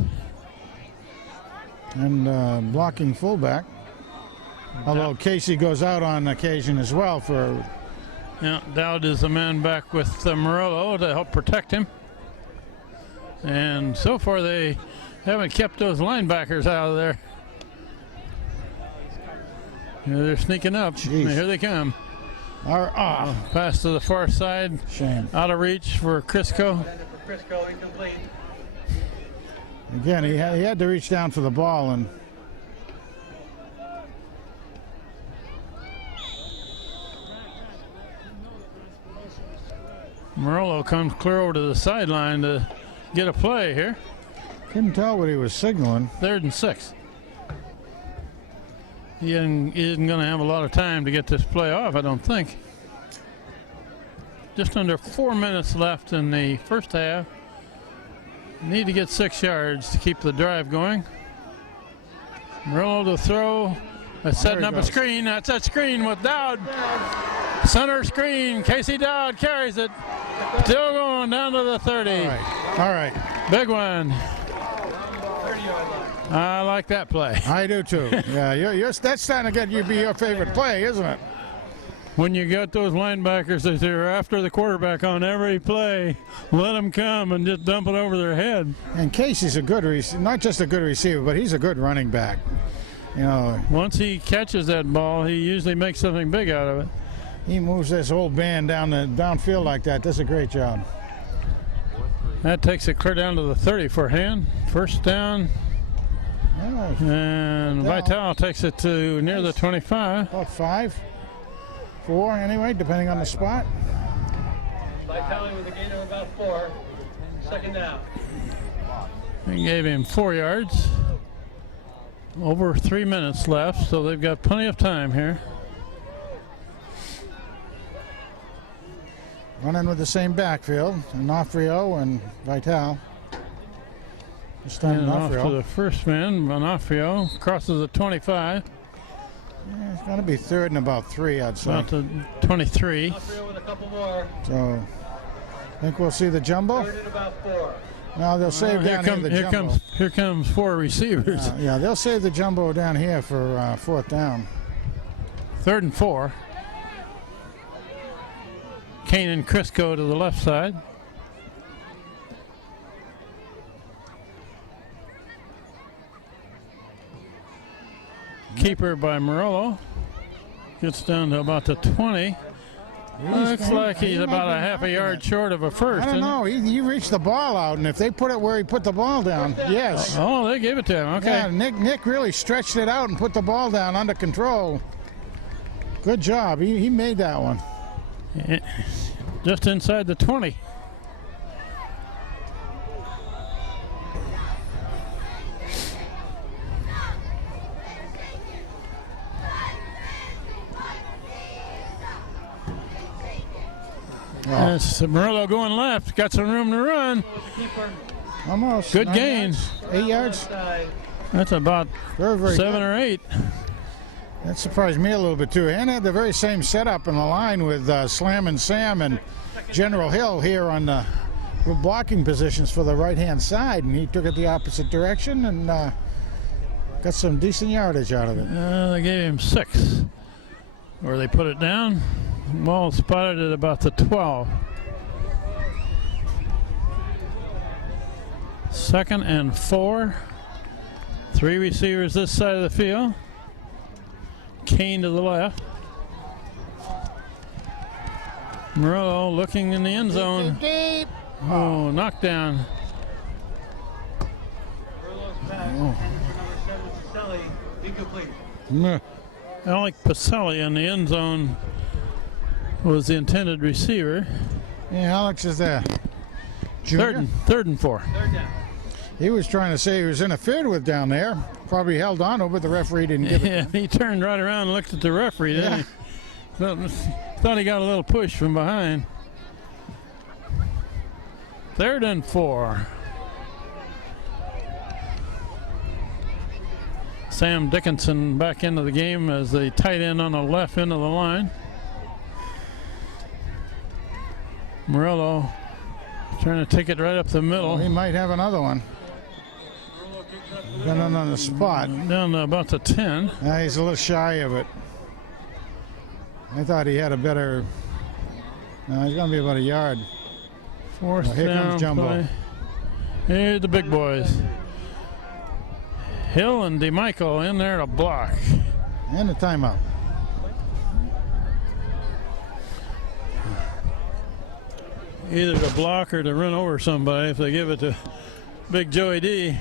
And blocking fullback. Although Casey goes out on occasion as well for. Yeah, Dowd is the man back with Murillo to help protect him. And so far they haven't kept those linebackers out of there. Yeah, they're sneaking up. Jeez. Here they come. Pass to the far side. Shame. Out of reach for Crisco. Intended for Crisco, incomplete. Again, he had to reach down for the ball, and Morello comes clear over to the sideline to get a play here. couldn't tell what he was signaling. 3rd and 6. He isn't going to have a lot of time to get this play off, I don't think. Just under 4 minutes left in the first half. Need to get 6 yards to keep the drive going. Morello to throw. That's setting up a screen. That's that screen with Dowd. Center screen. Casey Dowd carries it. Still going down to the 30. All right. Big one. 30-yard line. I like that play. I do too. Yeah, that's starting to be your favorite play, isn't it? When you got those linebackers that are after the quarterback on every play, let them come and just dump it over their head. And Casey's a good not just a good receiver, but he's a good running back. You know, Once he catches that ball, he usually makes something big out of it. he moves this whole band downfield like that. Does a great job. That takes it clear down to the 30 for hand. First down, Yeah, and Vitale takes it to near the 25. about 5, 4 anyway, depending on the spot. Vitale with a gain of about 4. 2nd down. He gave him 4 yards. Over 3 minutes left, so they've got plenty of time here. Running with the same backfield, Onofrio and Vitale. This time And off to Onofrio. the first man, Onofrio crosses the 25, Yeah, it's going to be 3rd and about 3, I'd say. about the 23. Offrio with a couple more. So, think we'll see the jumbo? 3rd and about 4. No, they'll save down here the jumbo. Here comes 4 receivers. Yeah, they'll save the jumbo down here for 4th down. 3rd and 4. Kane and Crisco to the left side. Keeper by Morello. Gets down to about the 20. Looks like he's about a half a yard short of a first. I don't isn't know. He reached the ball out, and if they put it where he put the ball down, yes. he? Oh, they gave it to him. Okay. Yeah, Nick really stretched it out and put the ball down under control. Good job. He made that one. Just inside the 20. That's Morello going left. Got some room to run. Almost. Good 9 gain. yards, 8 yards. Side. That's about Very, very 7 good. or 8. That surprised me a little bit too. And had the very same setup in the line with Slam and Sam and General Hill here on the blocking positions for the right-hand side, and he took it the opposite direction and got some decent yardage out of it. They gave him 6. Where they put it down. Ball spotted at about the 12. 2nd and 4. 3 receivers this side of the field. Kane to the left. Morello looking in the end zone. Deep. Oh, knockdown. Morello's pass. Intended for number 7, Caselli. Incomplete. Meh. Alec Pacelli in the end zone was the intended receiver. Yeah, Alex is there. Junior. Third and 4. 3rd down. He was trying to say he was interfered with down there. Probably held on to it, but the referee didn't give it. Yeah, he turned right around and looked at the referee. Didn't he? Thought he got a little push from behind. 3rd and 4. Sam Dickinson back into the game as the tight end on the left end of the line. Morello trying to take it right up the middle. He might have another one. Been on the spot. Down to about the 10. He's a little shy of it. I thought he had a better. No, he's going to be about a yard. 4th Here down comes Jumbo. play. Here the big boys. Hill and DeMichael in there to block. And a timeout. Either to block or to run over somebody if they give it to Big Joey D.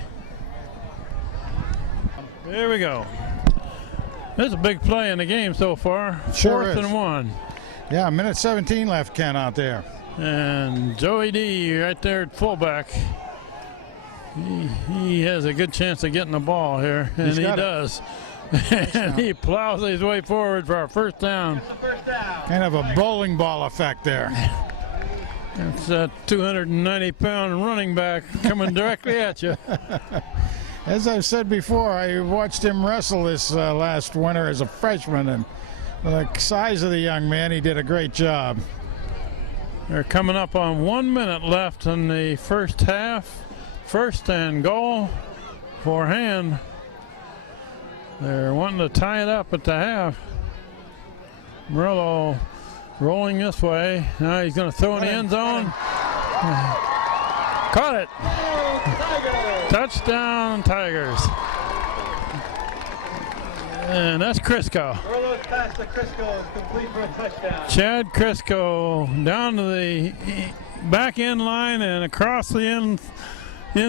There we go. This is a big play in the game so far. Sure Fourth is. and 1. Yeah, a minute 17 left, Ken, out there. And Joey D right there at fullback. He has a good chance of getting the ball here, and he does. And he plows his way forward for our first down. Kind of a bowling ball effect there. It's a 290-pound running back coming directly at you. As I've said before, I watched him wrestle this last winter as a freshman, and the size of the young man, he did a great job. They're coming up on 1 minute left in the first half. First and goal for Hand. They're wanting to tie it up at the half. Murillo rolling this way. Now he's going to throw in the end zone. Caught it. Touchdown, Tigers. And that's Crisco. Murillo's pass to Crisco is complete for a touchdown. Chad Crisco down to the back end line and across the end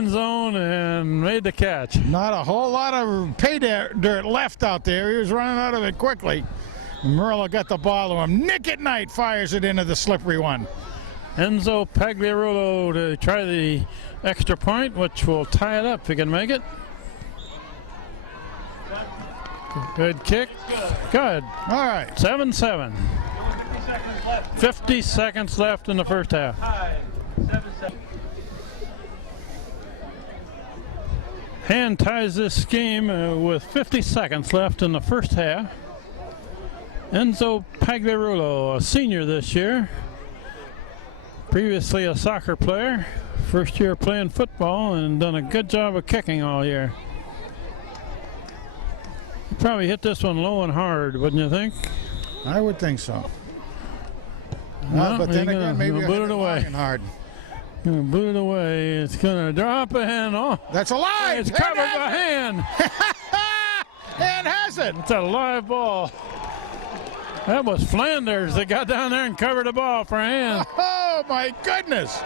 zone and made the catch. Not a whole lot of pay dirt left out there. He was running out of it quickly. Murillo got the ball to him. Nick at Night fires it into the slippery one. Enzo Pagliarulo to try the extra point, which will tie it up if he can make it. Good kick. Good. All right. 7-7. 50 seconds left in the first half. 7-7. Hand ties this game with 50 seconds left in the first half. Enzo Pagliarulo, a senior this year, previously a soccer player, first year playing football and done a good job of kicking all year. Probably hit this one low and hard, wouldn't you think? I would think so. No, but then he's again, gonna maybe I boot hit it away. long and hard. Gonna boot it away. It's gonna drop and oh, That's alive. it's covered by Hand. And has it. It's a live ball. That was Flanders that got down there and covered the ball for Hand. Oh my goodness.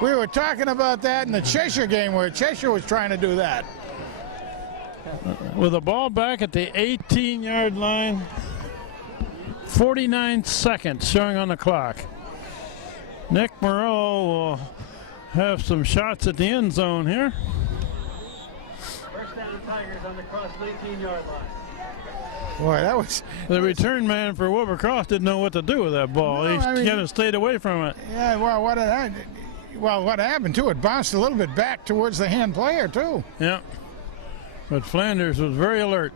We were talking about that in the Cheshire game where Cheshire was trying to do that. With the ball back at the 18-yard line, 49 seconds showing on the clock. Nick Murillo will have some shots at the end zone here. First down, Tigers on the cross 19-yard line. Boy, that was. The return man for Wilbur Cross didn't know what to do with that ball. No, He I mean- kind of stayed away from it. Yeah, well, what happened too? It bounced a little bit back towards the Hand player too. Yeah. But Flanders was very alert.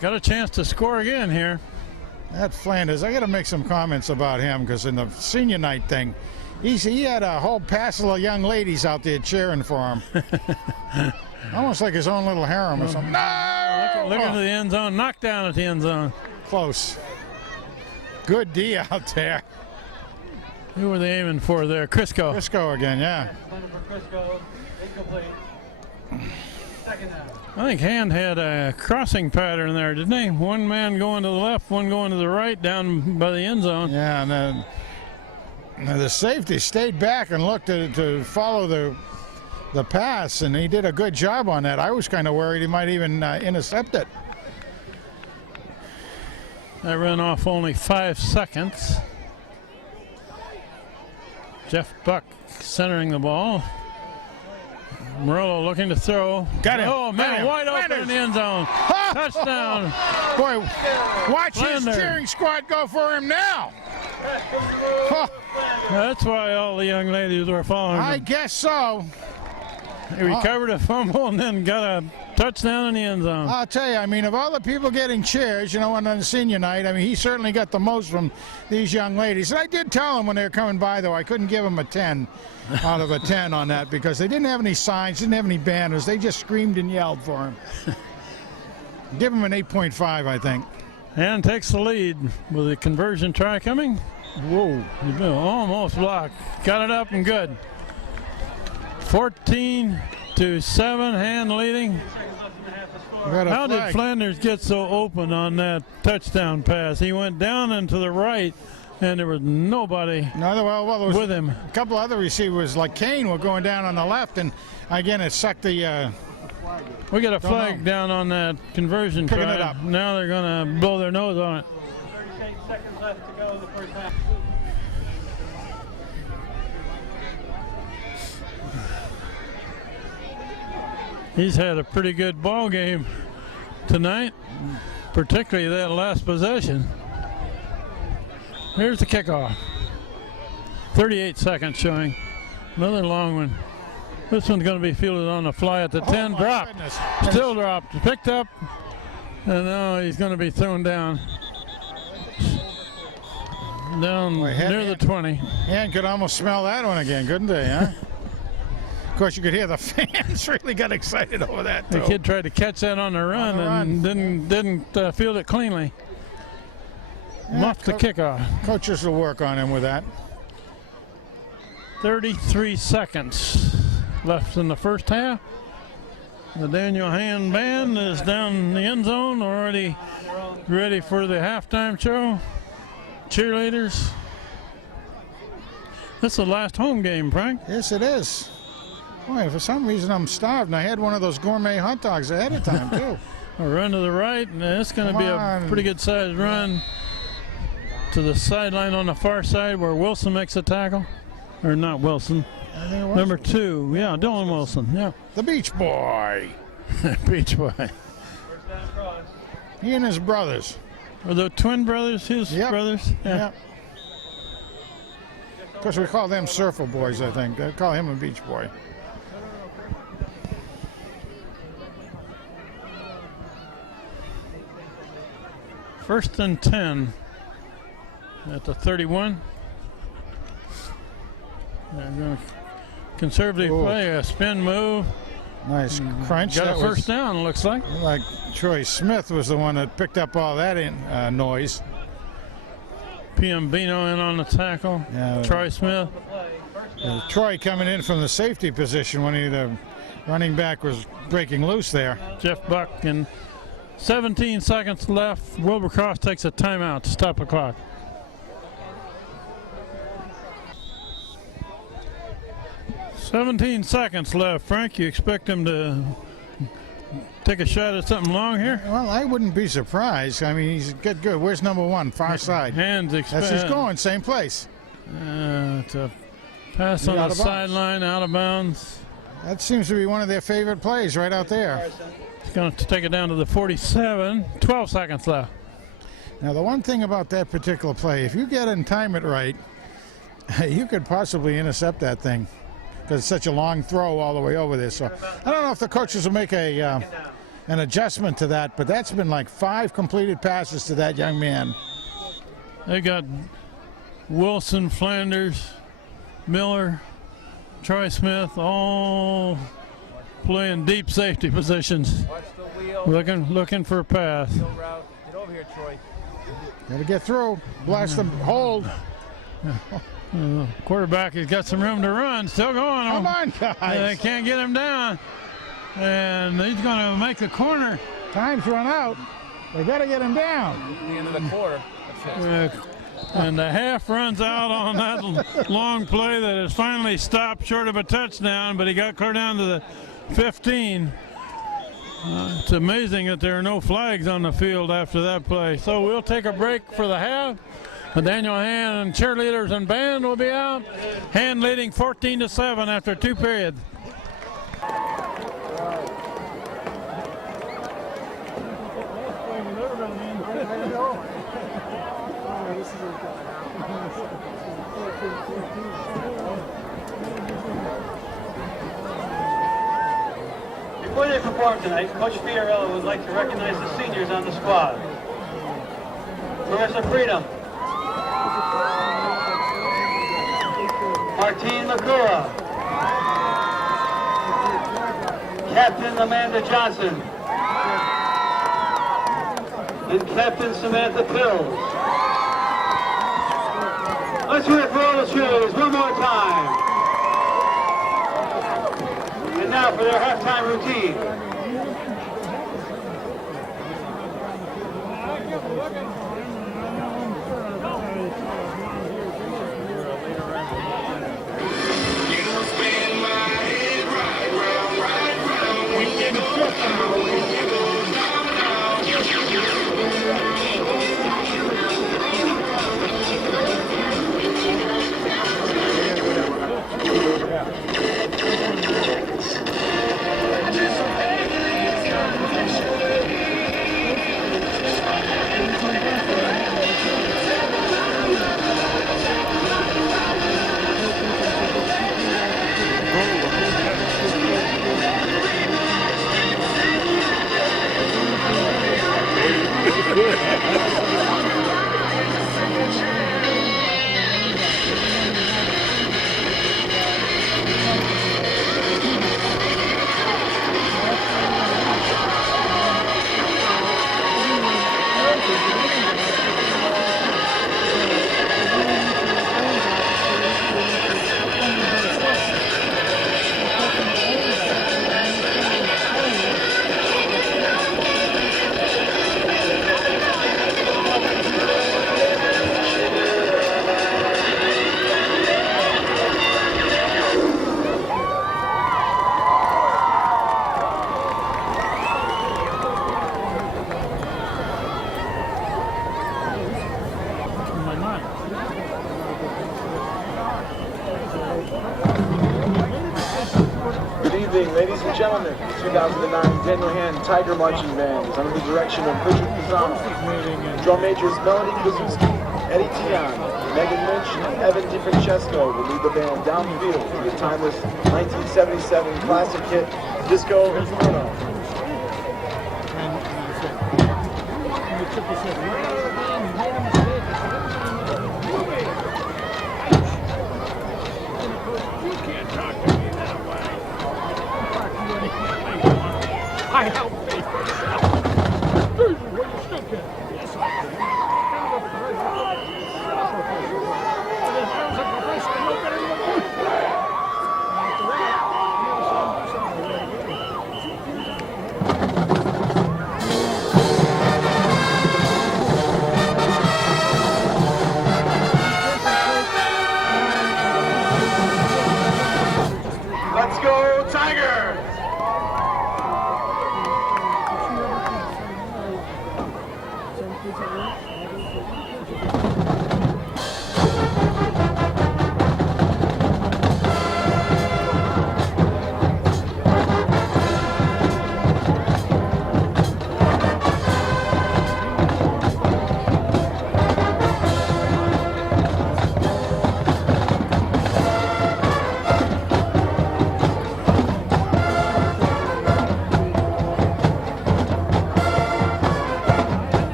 Got a chance to score again here. That Flanders, I got to make some comments about him because in the senior night thing, he had a whole passel of young ladies out there cheering for him. Almost like his own little harem or something. No! Look into the end zone. Knockdown at the end zone. Close. Good D out there. Who were they aiming for there? Crisco. Crisco again, yeah. Number for Crisco, incomplete. Second down. I think Hand had a crossing pattern there, didn't they? One man going to the left, one going to the right down by the end zone. Yeah, and then the safety stayed back and looked to follow the pass, and he did a good job on that. I was kind of worried he might even intercept it. That ran off only 5 seconds. Jeff Buck centering the ball. Murillo looking to throw. Got him. Oh, Got man, him. wide open in the end zone. Touchdown. Boy, watch his Flanders. cheering squad go for him now. Huh, That's why all the young ladies were following I him. guess so. He recovered a fumble and then got a touchdown in the end zone. I'll tell you, I mean, of all the people getting cheers, on the senior night, I mean, he certainly got the most from these young ladies. And I did tell them when they were coming by, though, I couldn't give them a 10 out of a 10 on that because they didn't have any signs, didn't have any banners. They just screamed and yelled for him. Give him an 8.5, I think. And takes the lead with the conversion try coming. Whoa, almost blocked. Got it up and good. 14-7, Hand leading. Got a How did flag. Flanders get so open on that touchdown pass? He went down and to the right, and there was nobody No, well, there was with him. a couple other receivers like Kane were going down on the left, and again it sucked the. We got a Don't flag know. down on that conversion Picking try. it up. Now they're going to blow their nose on it. 38 seconds left to go in the first half. He's had a pretty good ball game tonight, particularly that last possession. Here's the kickoff. 38 seconds showing. Another long one. This one's going to be fielded on the fly at the 10. my Dropped. goodness. Still dropped. Picked up. And now he's going to be thrown down. Down Boy, head- near the 20. And could almost smell that one again, couldn't they? Huh? Of course, you could hear the fans really got excited over that. The Too. kid tried to catch that on the run the and didn't field it cleanly. Muffed the kickoff. Coaches will work on him with that. 33 seconds left in the first half. The Daniel Hand Band is down in the end zone, already ready for the halftime show. Cheerleaders. This is the last home game, Frank. Yes, it is. Boy, for some reason I'm starved, and I had one of those gourmet hot dogs ahead of time too. A run to the right, and it's going to Come be a on. pretty good sized run to the sideline on the far side where Wilson makes a tackle. Or not Wilson. I think it was Number 2, yeah, Dylan Wilson, yeah. the Beach Boy. Beach Boy. First down cross. He and his brothers. Are the twin brothers his Yep. brothers? Yeah. Of course, we call them Surfer Boys, I think. They call him a Beach Boy. First and 10 at the 31. They're going to conservative Ooh. play, a spin move. Nice crunch. Got That a was first down, it looks like. like Troy Smith was the one that picked up all that noise. Piombino in on the tackle. Yeah. Troy Smith. Troy coming in from the safety position when the running back was breaking loose there. Jeff Buck, and 17 seconds left. Wilbercross takes a timeout to stop the clock. "17 seconds left. Frank, you expect him to take a shot at something long here? Well, I wouldn't be surprised. I mean, he's good. Where's number 1? Far side. Hands That's expect. he's going, same place. It's a pass He's on out the of bounds. sideline, out of bounds. That seems to be one of their favorite plays right out there. He's going to take it down to the 47. 12 seconds left. Now, the one thing about that particular play, if you get it and time it right, you could possibly intercept that thing because it's such a long throw all the way over there. So I don't know if the coaches will make an adjustment to that, but that's been like 5 completed passes to that young man. They got Wilson, Flanders, Miller, Troy Smith, all playing deep safety positions, Watch the wheel. looking for a pass. Wheel route. Get over here, Troy. Got to get through, blast them, hold. Quarterback has got some room to run, still going. Come on, They guys. can't get him down, and he's going to make the corner. Time's run out. They got to get him down. The end of the quarter. That's it. And the half runs out on that long play that is finally stopped short of a touchdown, but he got clear down to the 15. It's amazing that there are no flags on the field after that play. So we'll take a break for the half. Daniel Hand and cheerleaders and band will be out. Hand leading 14-7 after 2 periods. Before they perform tonight, Coach Fiorello would like to recognize the seniors on the squad. Marissa Freedom, Martine Lacura, Captain Amanda Johnson, and Captain Samantha Pills. Let's hear it for all the cheerleaders one more time. And now for their halftime routine. evening, ladies and gentlemen. The 2009 Daniel Hand Tiger Marching Band is under the direction of Richard Pisano. Drum majors Melody Krasuski, Eddie Tian, Megan Lynch, and Evan DiFrancesco will lead the band downfield to the timeless 1977 classic hit, Disco Inferno. I help pay for yourself. Well, you still can. Yes, I can. Let's go, Tigers!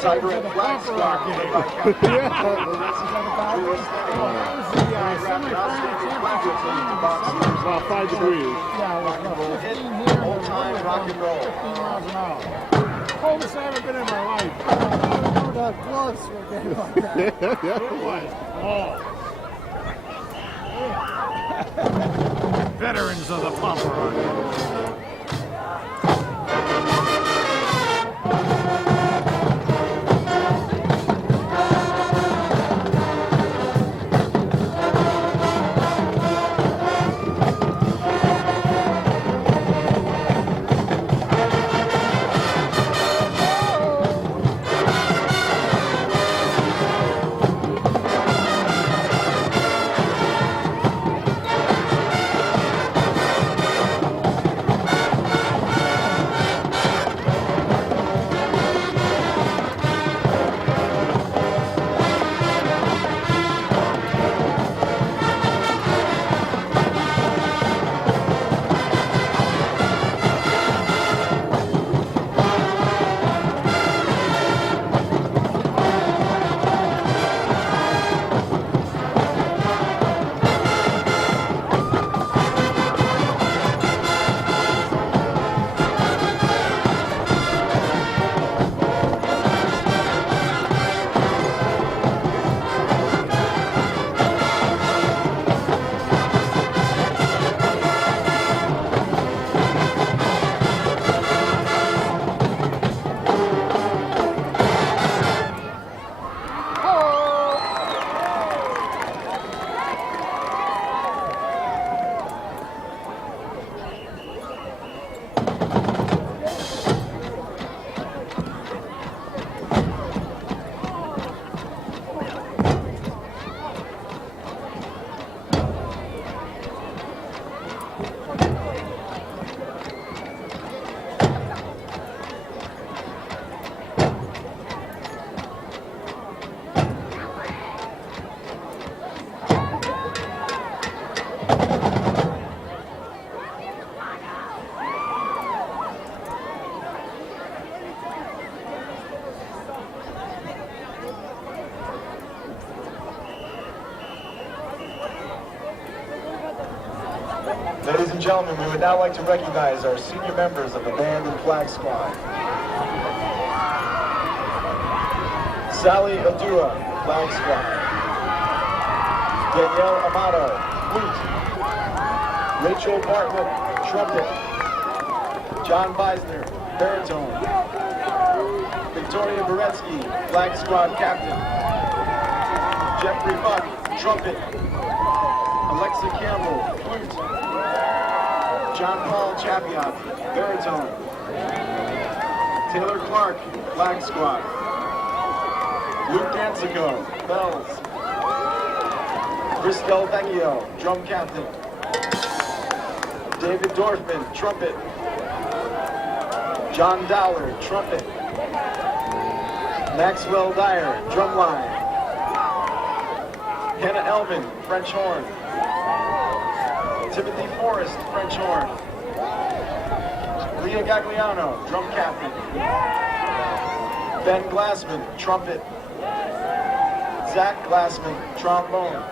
Tiger and Black Squad. About 5 degrees. Old time rock and roll. 15 miles an hour. Coldest I've ever been in my life. That close. It was. Oh. Veterans of the pumper. and gentlemen, we would now like to recognize our senior members of the band and flag squad. Sally Abdua, flag squad. Danielle Amato, flute. Rachel Bartlett, trumpet. John Beisner, baritone. Victoria Beretsky, flag squad captain. Jeffrey Buck, trumpet. Alexa Campbell, flute. John Paul Chapiat, baritone. Taylor Clark, flag squad. Luke Dansico, bells. Chris Del Vecchio, drum captain. David Dorfman, trumpet. John Dowler, trumpet. Maxwell Dyer, drumline. Hannah Elman, French horn. Timothy Forrest, French horn. Leah Gagliano, drum captain. Ben Glassman, trumpet. Zach Glassman, trombone.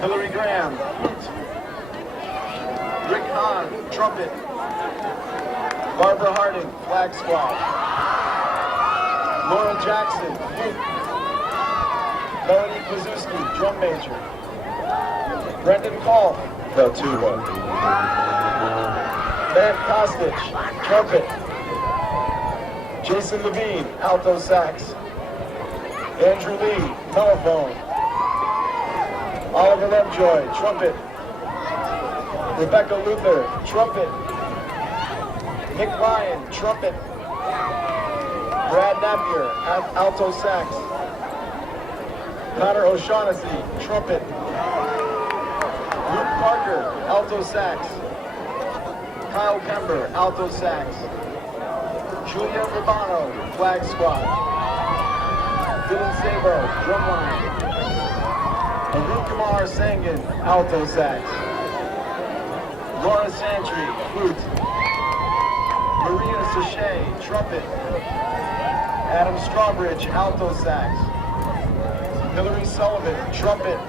Hillary Graham, flute. Rick Hahn, trumpet. Barbara Harding, flag squad. Laura Jackson, flute. Melanie Kwazuski, drum major. Brendan Call, the tuba. Matt Kostic, trumpet. Jason Levine, alto sax. Andrew Lee, mellophone. Oliver Lovejoy, trumpet. Rebecca Luther, trumpet. Nick Ryan, trumpet. Brad Napier, alto sax. Connor O'Shaughnessy, trumpet. Luke Parker, alto sax. Kyle Kember, alto sax. Julia Urbano, flag squad. Dylan Sabo, drumline. Arun Kumar Sangan, alto sax. Laura Santry, flute. Maria Sachet, trumpet. Adam Strawbridge, alto sax. Hillary Sullivan, trumpet.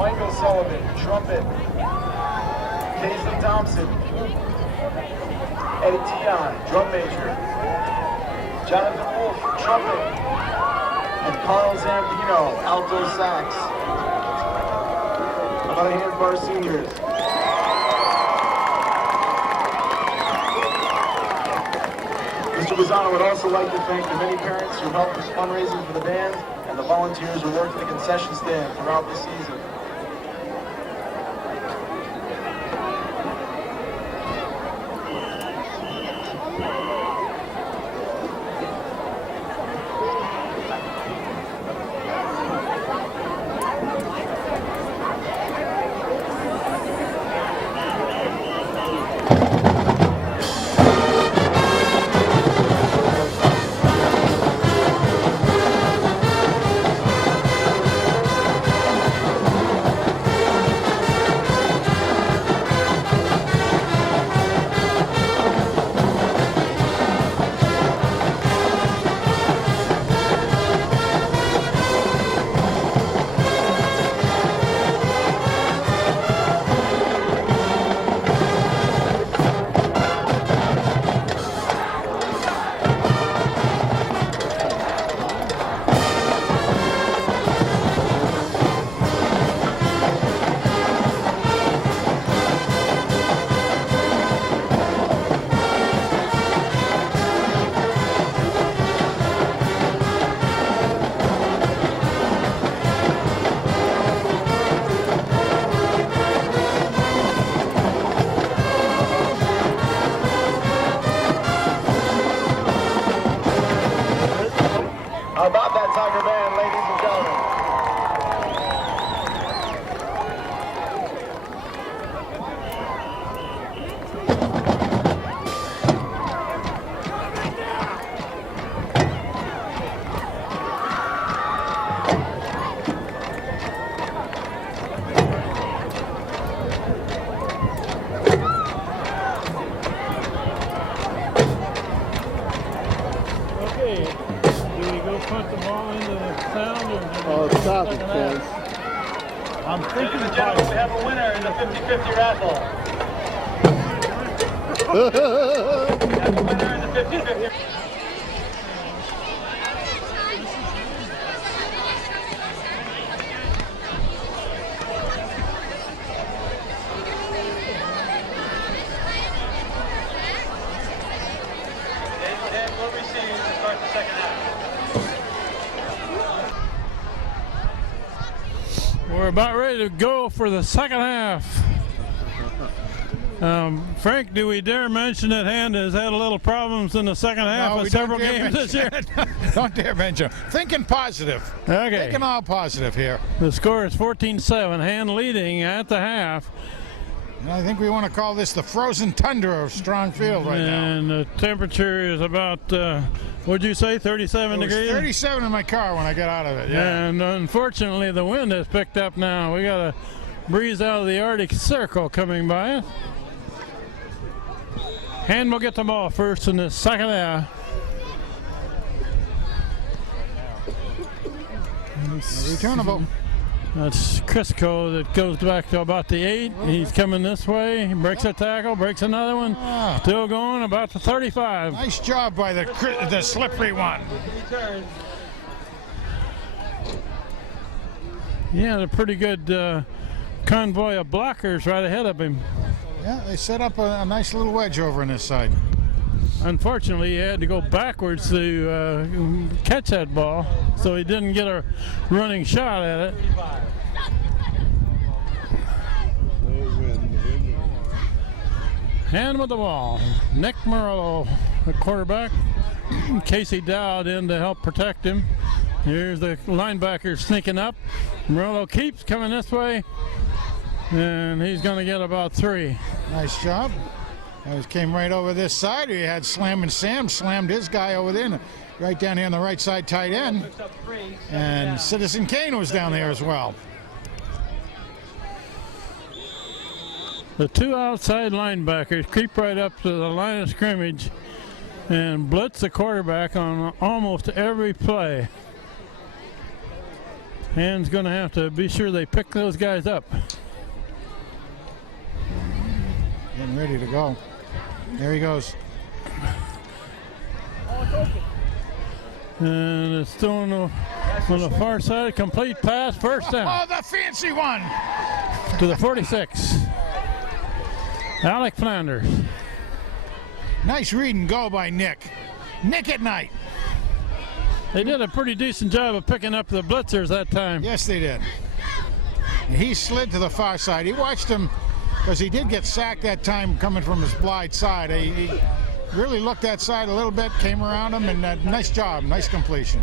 Michael Sullivan, trumpet. Casey Thompson, flute. Eddie Tion, drum major. Jonathan Wolf, trumpet. And Carl Zampino, alto sax. How about a hand for our seniors? Mr. Bazzano would also like to thank the many parents who helped with fundraising for the band and the volunteers who worked the concession stand throughout the season. How about that Tiger Band, ladies and gentlemen? Okay, do we go punt the ball into the sound or? Oh, stop it, Chris. I'm Ladies thinking and gentlemen, we have a winner in the 50-50 raffle. We have a winner in the 50-50. And will receive to start the second half. We're about ready to go for the second half. Frank, do we dare mention that Hand has had a little problems in the second half we of several don't dare games this year? Don't dare mention. Thinking positive. Okay. Thinking all positive here. The score is 14-7. Hand leading at the half. And I think we want to call this the frozen tundra of Strong Field right now. And the temperature is about, what'd you say, 37 It was degrees? 37 in my car when I got out of it. Yeah. And unfortunately, the wind has picked up now. We got a breeze out of the Arctic Circle coming by us. Hand will get the ball first in the second half. Returnable. That's Crisco that goes back to about the 8. He's coming this way. He breaks a tackle, breaks another one. Still going about the 35. Nice job by the slippery one. Return. He had a pretty good convoy of blockers right ahead of him. Yeah, they set up a nice little wedge over on this side. Unfortunately, he had to go backwards to catch that ball, so he didn't get a running shot at it. Hand with the ball. Nick Murillo, the quarterback. Casey Dowd in to help protect him. Here's the linebacker sneaking up. Murillo keeps coming this way, and he's going to get about 3. Nice job. Came right over this side. He had Slammin' Sam slammed his guy over there, right down here on the right side, tight end. And Citizen Kane was down there as well. The 2 outside linebackers creep right up to the line of scrimmage and blitz the quarterback on almost every play. Hand's going to have to be sure they pick those guys up. Getting ready to go. There he goes. And it's thrown on the far side, complete pass, first down. Oh, the fancy one! To the 46. Alec Flanders. Nice read and go by Nick. Nick at night. They did a pretty decent job of picking up the blitzers that time. Yes, they did. He slid to the far side. He watched him, because he did get sacked that time coming from his blind side. He really looked that side a little bit, came around him, and nice job, nice completion.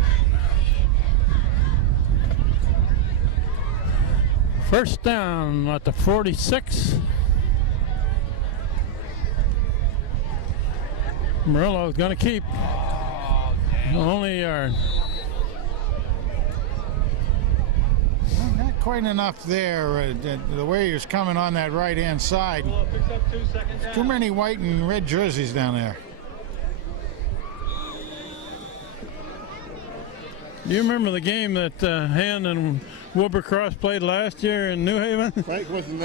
First down at the 46. Murillo's going to keep. Only a yard. Not quite enough there. The way he was coming on that right-hand side. Too many white and red jerseys down there. Do you remember the game that Hand and Wilbercross played last year in New Haven?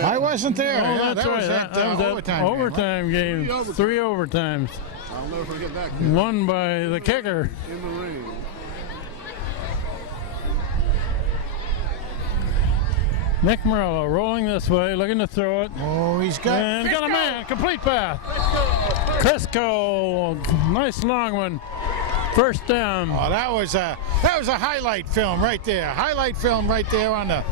I wasn't there. Oh, Yeah, that's that was right. that Was that overtime game. 3 overtimes. I'll never forget that. Won by the kicker. In the rain. Nick Murillo rolling this way, looking to throw it. Oh, he's got. And got a man, complete pass. Crisco, nice long one. First down. Oh, that was a highlight film right there. Highlight film right there on the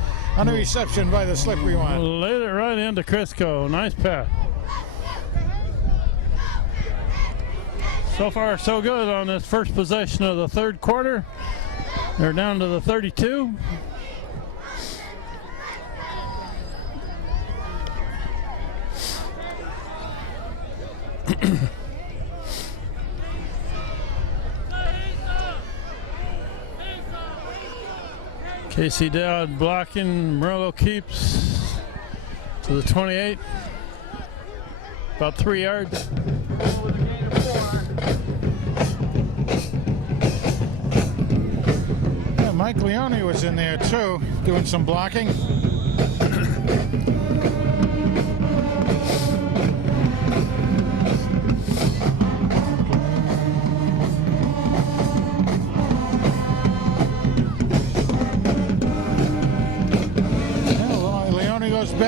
reception by the slippery one. Laid it right into Crisco. Nice pass. So far, so good on this first possession of the third quarter. They're down to the 32. Casey Dowd blocking. Murillo keeps to the 28. About 3 yards. Yeah, Mike Leone was in there too, doing some blocking.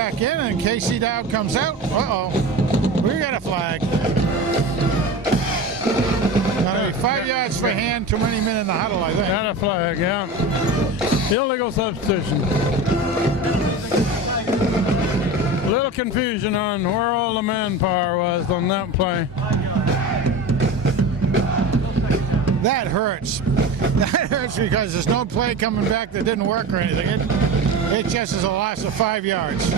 back in, and Casey Dowd comes out. Uh-oh. We got a flag. Gonna be 5 yards for hand, too many men in the huddle, I think. Got a flag, yeah. Illegal substitution. A little confusion on where all the manpower was on that play. That hurts. That hurts because there's no play coming back that didn't work or anything. It just is a loss of 5 yards.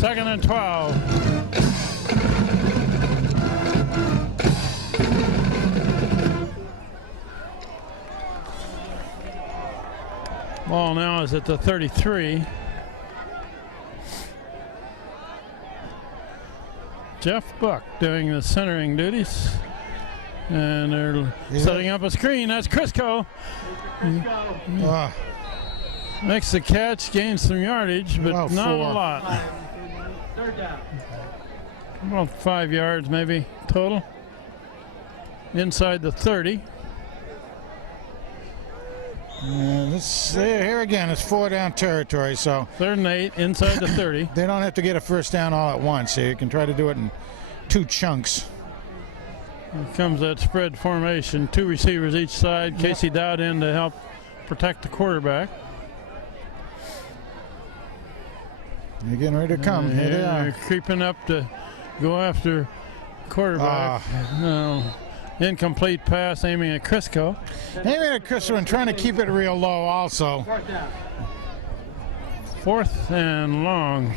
2nd and 12. Ball now is at the 33. Jeff Buck doing the centering duties. And they're setting up a screen. That's Crisco. Makes the catch, gains some yardage, but About not 4. a lot. 3rd down. About 5 yards maybe total. Inside the 30. Here again, it's 4 down territory, so 3rd and 8, inside the 30. they don't have to get a first down all at once. So you can try to do it in 2 chunks. Here comes that spread formation. 2 receivers each side. Casey Dowd in to help protect the quarterback. They're getting ready to come. Here they They're are. creeping up to go after quarterback. No. Incomplete pass aiming at Crisco. Aiming at Crisco and trying to keep it real low also. 4th down. 4th and long.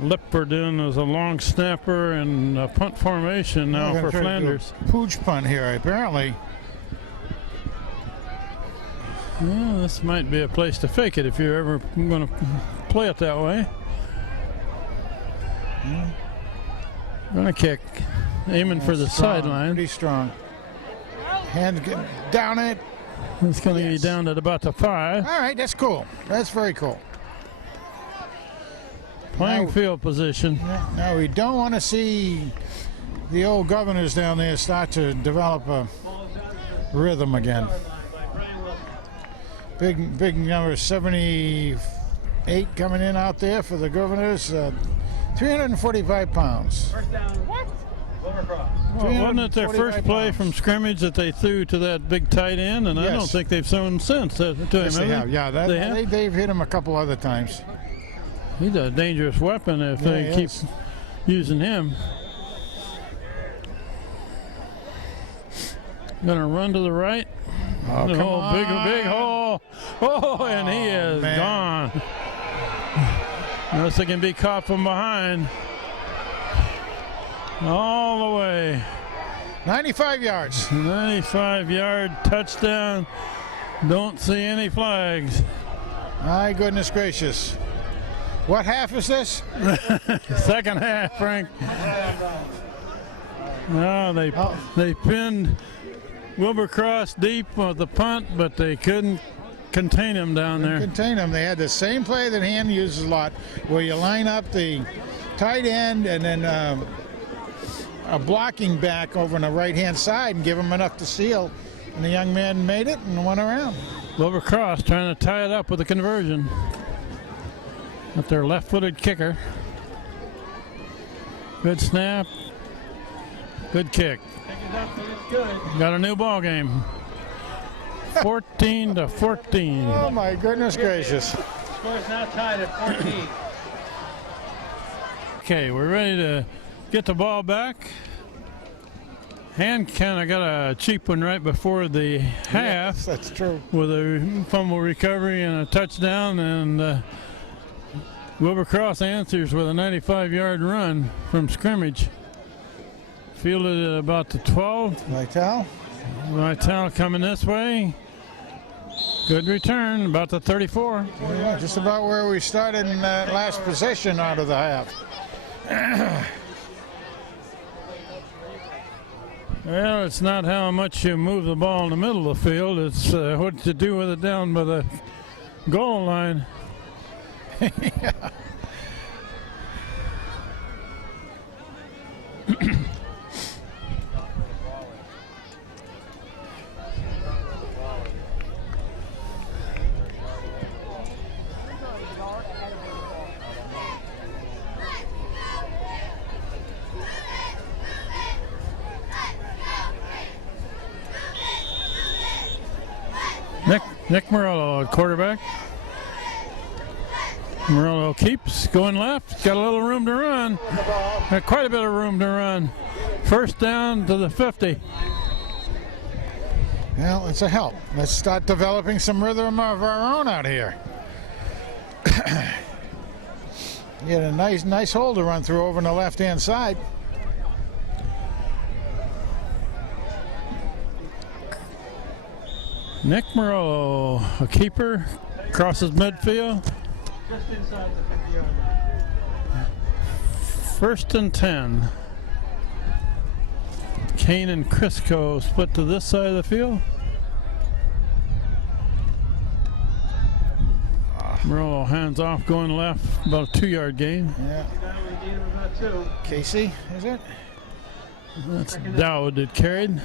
Lipperdon is a long snapper and a punt formation now They're for gonna try to do a Flanders. Pooch punt here, apparently. Yeah, this might be a place to fake it if you're ever going to play it that way. Going to kick, aiming for the Strong, sideline. Pretty strong. Hand down it. It's going to be down at about the 5. All right, that's cool. That's very cool. Playing Now- field position. Now, we don't want to see the old governors down there start to develop a rhythm again. Big number 78 coming in out there for the governors. 345 pounds. 1st down. What? Overcross. Well, wasn't it their first 345 play pounds. from scrimmage that they threw to that big tight end? And I don't Yes. think they've thrown since to him. Yes, they have have. Yeah, They have? they've hit him a couple other times. He's a dangerous weapon if Yeah, they he keep is. using him. Gonna run to the right. Oh, come on. Big hole. Oh, and he is man. gone. Unless they can be caught from behind. All the way. 95 yards. 95-yard touchdown. Don't see any flags. My goodness gracious. What half is this? Second half, Frank. No, they pinned Wilbur-Cross deep with the punt, but they couldn't contain him down there. Contain them. They had the same play that Han uses a lot, where you line up the tight end and then a blocking back over on the right-hand side and give him enough to seal. And the young man made it and went around. Wilbur-Cross trying to tie it up with a conversion. With their left-footed kicker. Good snap. Good kick. Got a new ball game. 14-14. Oh my goodness gracious. Score is now tied at 14. Okay, we're ready to get the ball back. Han kind of got a cheap one right before the half That's true. with a fumble recovery and a touchdown, and Wilbur-Cross answers with a 95-yard run from scrimmage. Fielded at about the 12. Vital. Vital coming this way. Good return, about the 34. Yeah, just about where we started in that last possession out of the half. Well, it's not how much you move the ball in the middle of the field. It's what you do with it down by the goal line. Nick Morello at quarterback. Morello keeps going left. Got a little room to run. Got quite a bit of room to run. First down to the 50. Well, it's a help. Let's start developing some rhythm of our own out here. You had a nice hole to run through over on the left-hand side. Nick Morello, a keeper, crosses midfield. Just inside the 50-yard line. First and 10. Kane and Crisco split to this side of the field. Morello hands off, going left, about a 2-yard gain. Yeah. Down with a gain of about 2. Casey, is it? That's Dowd that carried.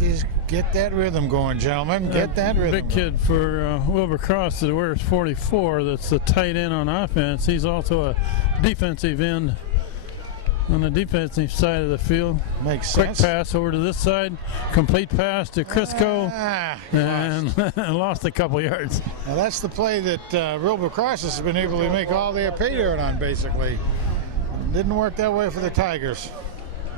Let's get that rhythm going, gentlemen. Get that rhythm. Big kid for Wilbur Cross that wears 44. That's the tight end on offense. He's also a defensive end on the defensive side of the field. Makes Quick sense. pass over to this side. Complete pass to Crisco. And lost a couple yards. Now that's the play that Wilbur Cross has been able to make all their pay dirt on, basically. Didn't work that way for the Tigers.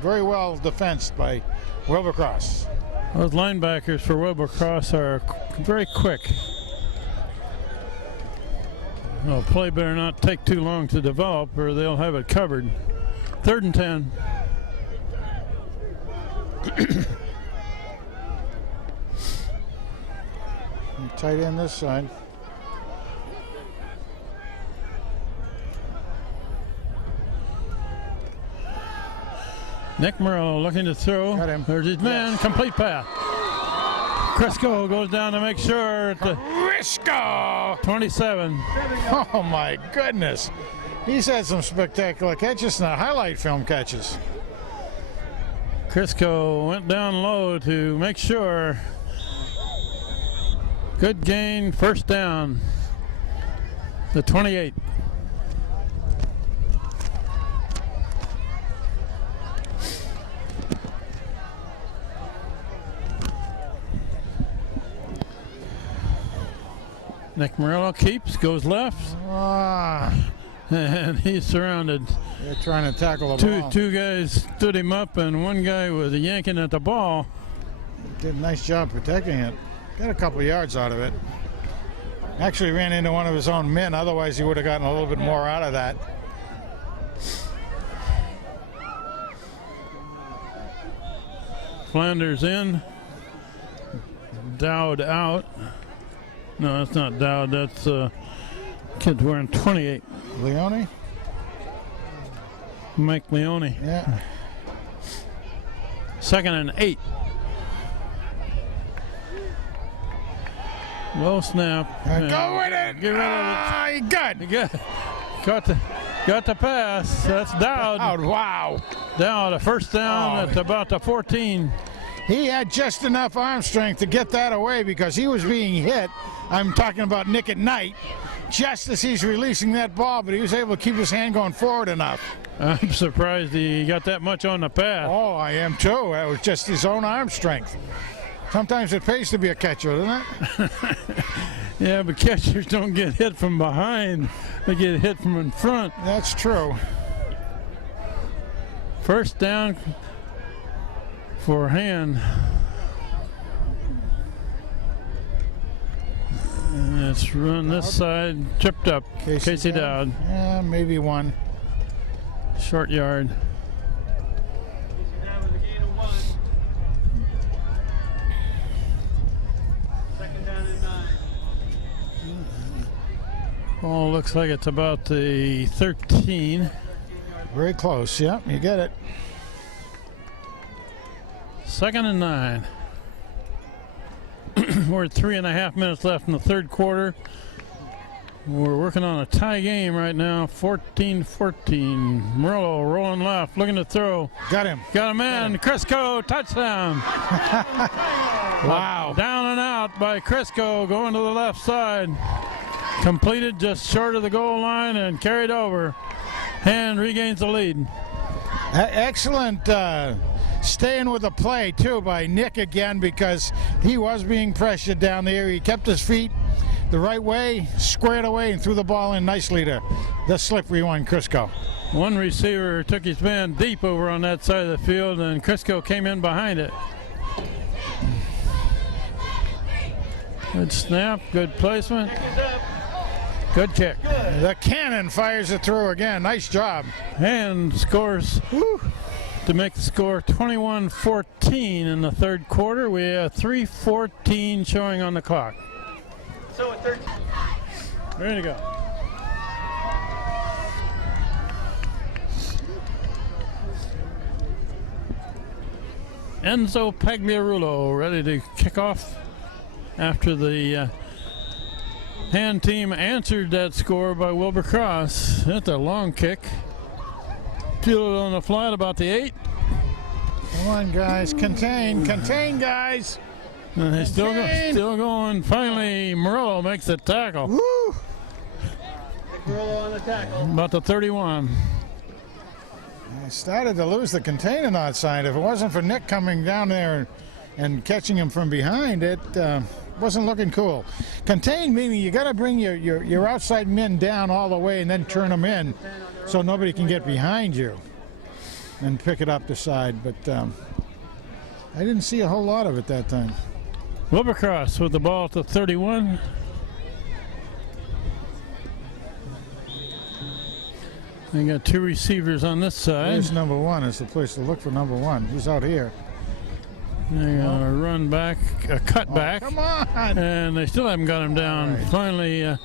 Very well defensed by Wilbur Cross. Those linebackers for Wilbur Cross are very quick. Well, play better not take too long to develop or they'll have it covered. 3rd and 10. Tight end this side. Nick Morello looking to throw. Got him. There's his man. Complete pass. Crisco goes down to make sure. Crisco! 27. Oh my goodness. He's had some spectacular catches and highlight film catches. Crisco went down low to make sure. Good gain. First down. The 28. Nick Morello keeps, goes left, and he's surrounded. They're trying to tackle the ball. Two guys stood him up, and one guy was yanking at the ball. Did a nice job protecting it. Got a couple yards out of it. Actually ran into one of his own men, otherwise he would have gotten a little bit more out of that. Flanders in. Dowd out. No, that's not Dowd. That's kid wearing 28. Leone? Mike Leone. Yeah. 2nd and 8. Low snap. Go with it! Get rid He got of it. Got the pass. That's Dowd. out. Wow. Dowd, a first down at about the 14. He had just enough arm strength to get that away because he was being hit. I'm talking about Nick at Night. Just as he's releasing that ball, but he was able to keep his hand going forward enough. I'm surprised he got that much on the pass. Oh, I am too. That was just his own arm strength. Sometimes it pays to be a catcher, doesn't it? Yeah, but catchers don't get hit from behind. They get hit from in front. That's true. First down for Hand. And let's run this side. Tripped up. Casey Dowd. Yeah, maybe one. Short yard. Down with a gain of 1. 2nd down and 9. Ball looks like it's about the 13. Very close. Yep, you get it. 2nd and 9. We're at 3.5 minutes left in the third quarter. We're working on a tie game right now, 14-14. Murillo rolling left, looking to throw. Got him. Got a man, Crisco, touchdown. Wow. Down and out by Crisco, going to the left side. Completed just short of the goal line and carried over. Hand regains the lead. Excellent staying with the play, too, by Nick again, because he was being pressured down there. He kept his feet the right way, squared away, and threw the ball in nicely to the slippery one, Crisco. One receiver took his man deep over on that side of the field, and Crisco came in behind it. Good snap, good placement, good kick. The cannon fires it through again. Nice job. And scores to make the score 21-14 in the third quarter. We have 3:14 showing on the clock. So at 13. Ready to go. Enzo Pagliarulo ready to kick off after the hand team answered that score by Wilbur Cross. That's a long kick. Fielded on the flat about the 8. Come on, guys. Contain, guys. And they're still going. Finally, Murillo makes the tackle. Woo! Murillo on the tackle. About the 31. I started to lose the container on side. If it wasn't for Nick coming down there and catching him from behind, it wasn't looking cool. Contain meaning you got to bring your outside men down all the way and then turn them in so nobody can get behind you and pick it up the side. But I didn't see a whole lot of it that time. Wilbur Cross with the ball to 31. They got two receivers on this side. There's number 1. It's the place to look for number 1. He's out here. They're gonna run back, a cut back. Come on! And they still haven't got him down. Right. Finally,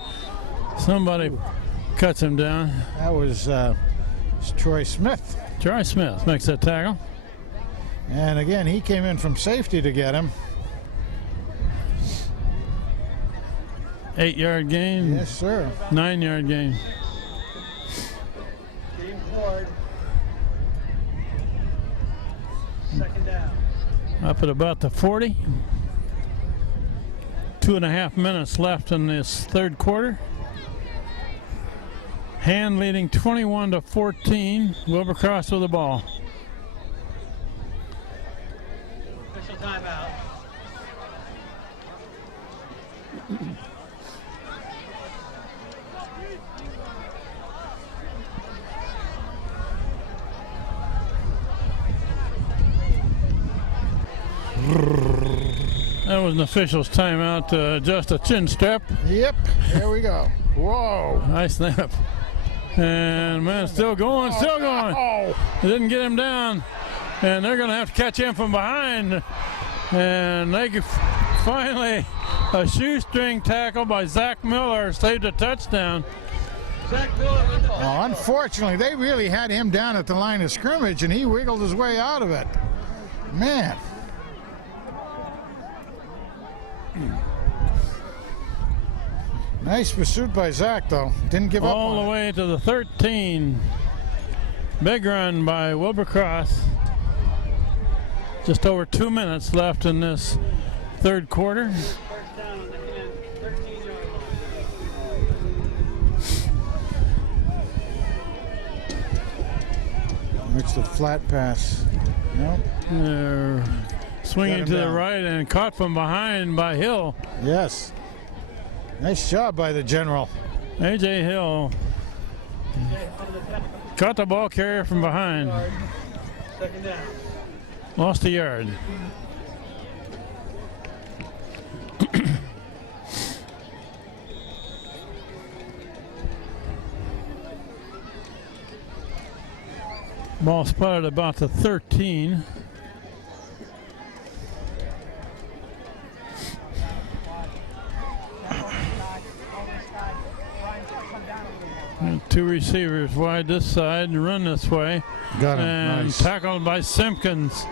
somebody cuts him down. That was Troy Smith. Troy Smith makes that tackle. And again, he came in from safety to get him. 8-yard gain. Yes, sir. 9-yard gain. Game forward. Second down. Up at about the 40. 2.5 minutes left in this third quarter. Hand leading 21-14. Wilbur Cross with the ball. Official timeout. That was an official's timeout to adjust a chin strap. Yep, here we go. Whoa. Nice snap. And man, still going, still going. Oh. They didn't get him down. And they're going to have to catch him from behind. And they finally, a shoestring tackle by Zach Miller saved a touchdown. Zach Miller with the Oh, unfortunately, they really had him down at the line of scrimmage, and he wiggled his way out of it. Man. Nice pursuit by Zach, though. Didn't give up All on the it. way to the 13. Big run by Wilbur Cross. Just over 2 minutes left in this third quarter. first down on the hand, 13-yard line. It's the flat pass. Nope. They're swinging Got him to the down. right and caught from behind by Hill. Yes. Nice job by the general. A.J. Hill caught the ball carrier from behind. Second down. Lost a yard. Ball spotted about the 13. And two receivers wide this side, run this way. Got him. And Nice. tackled by Simpkins.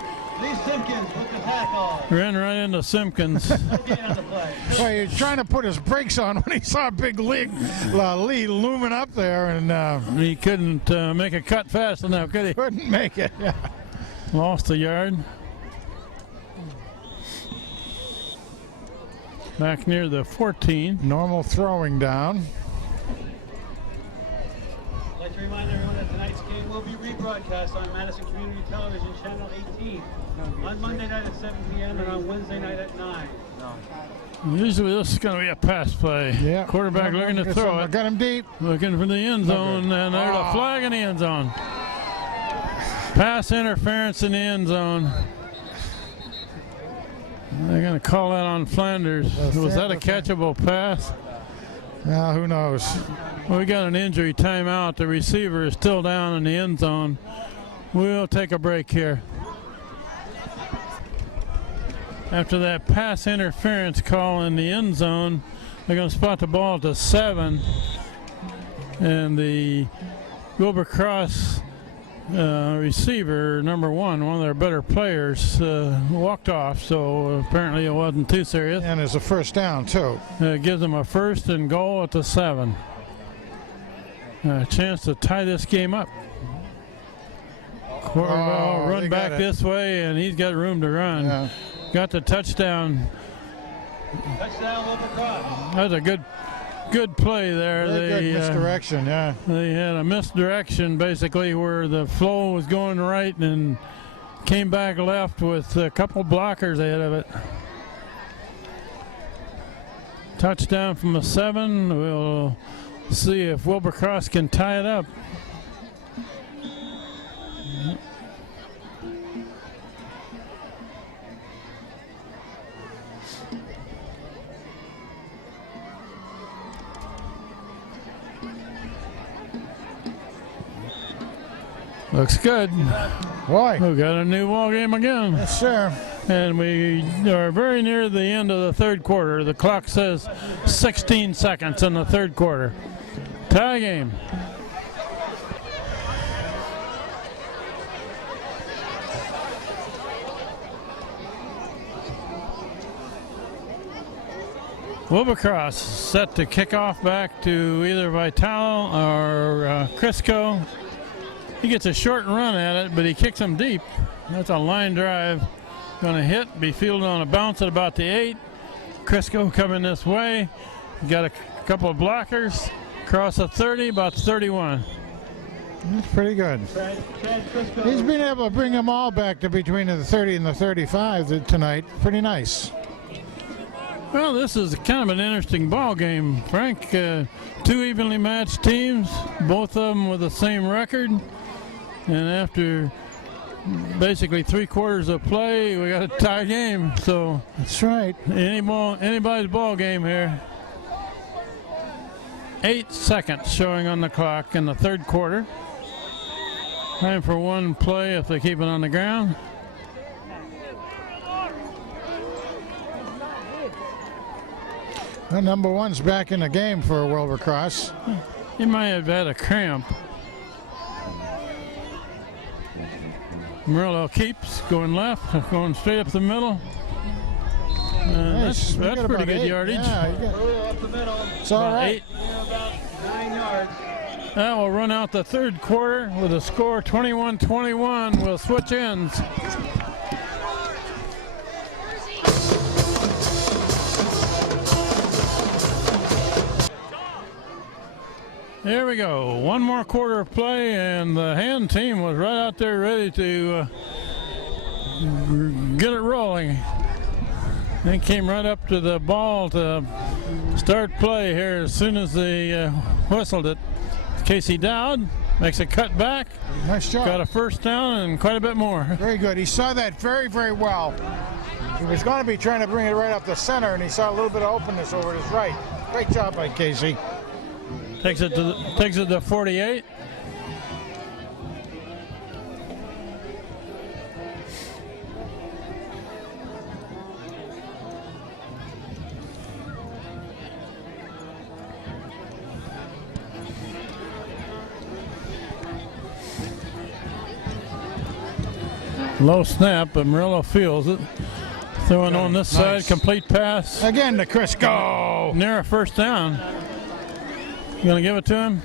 Lee Simpkins with the tackle. Ran right into Simpkins. No gain on the play. Well, he was trying to put his brakes on when he saw Big Lee looming up there and He couldn't make a cut fast enough, could he? couldn't make it. Yeah. Lost a yard. Back near the 14. Normal throwing down. I'd like to remind everyone that tonight's game will be rebroadcast on Madison Community Television, Channel 18, on Monday night at 7 p.m. and on Wednesday night at 9. Usually this is going to be a pass play. Yeah. Quarterback looking to throw it. Got him deep. Looking for the end zone, and there's a flag in the end zone. Pass interference in the end zone. They're going to call that on Flanders. Was that a catchable pass? Well, who knows? Well, we got an injury timeout. The receiver is still down in the end zone. We'll take a break here. After that pass interference call in the end zone, they're going to spot the ball to 7. And the Wilbur Cross receiver, number one of their better players, walked off. So apparently it wasn't too serious. And it's a first down, too. Gives them a 1st and goal at the 7. A chance to tie this game up. Corval run back this way, and he's got room to run. Yeah. Got the touchdown. Touchdown, Wilbur Cross. That's a good play there. Very good misdirection, yeah. They had a misdirection basically where the flow was going right and came back left with a couple blockers ahead of it. Touchdown from the 7. We'll see if Wilbur Cross can tie it up. Looks good. Boy. We've got a new ball game again. Yes, sir. And we are very near the end of the third quarter. The clock says 16 seconds in the third quarter. Tie game. Wilbur Cross set to kick off back to either Vital or Crisco. He gets a short run at it, but he kicks him deep. That's a line drive. Going to hit, be fielded on a bounce at about the 8. Crisco coming this way. Got a couple of blockers. Cross the 30, about 31. That's pretty good. He's been able to bring them all back to between the 30 and the 35 tonight. Pretty nice. Well, this is kind of an interesting ball game, Frank. 2 evenly matched teams, both of them with the same record. And after basically 3 quarters of play, we got a tie game. So that's right. Anybody's ball game here. 8 seconds showing on the clock in the third quarter. Time for one play if they keep it on the ground. Well, number 1's back in the game for Wilbur Cross. He might have had a cramp. Murillo keeps going left, going straight up the middle. Nice. That's pretty good 8. yardage. Murillo up the middle. It's all About right. 8. About 9 yards. That will run out the third quarter with a score 21-21. We'll switch ends. Here we go. One more quarter of play, and the hand team was right out there ready to get it rolling. They came right up to the ball to start play here as soon as they whistled it. Casey Dowd makes a cut back. Nice job. Got a first down and quite a bit more. Very good. He saw that very, very well. He was going to be trying to bring it right up the center, and he saw a little bit of openness over his right. Great job by Casey. Takes it to 48. Low snap, but Murillo feels it. Throwing on this Nice. side, complete pass. Again to Crisco. Near a first down. You gonna give it to him?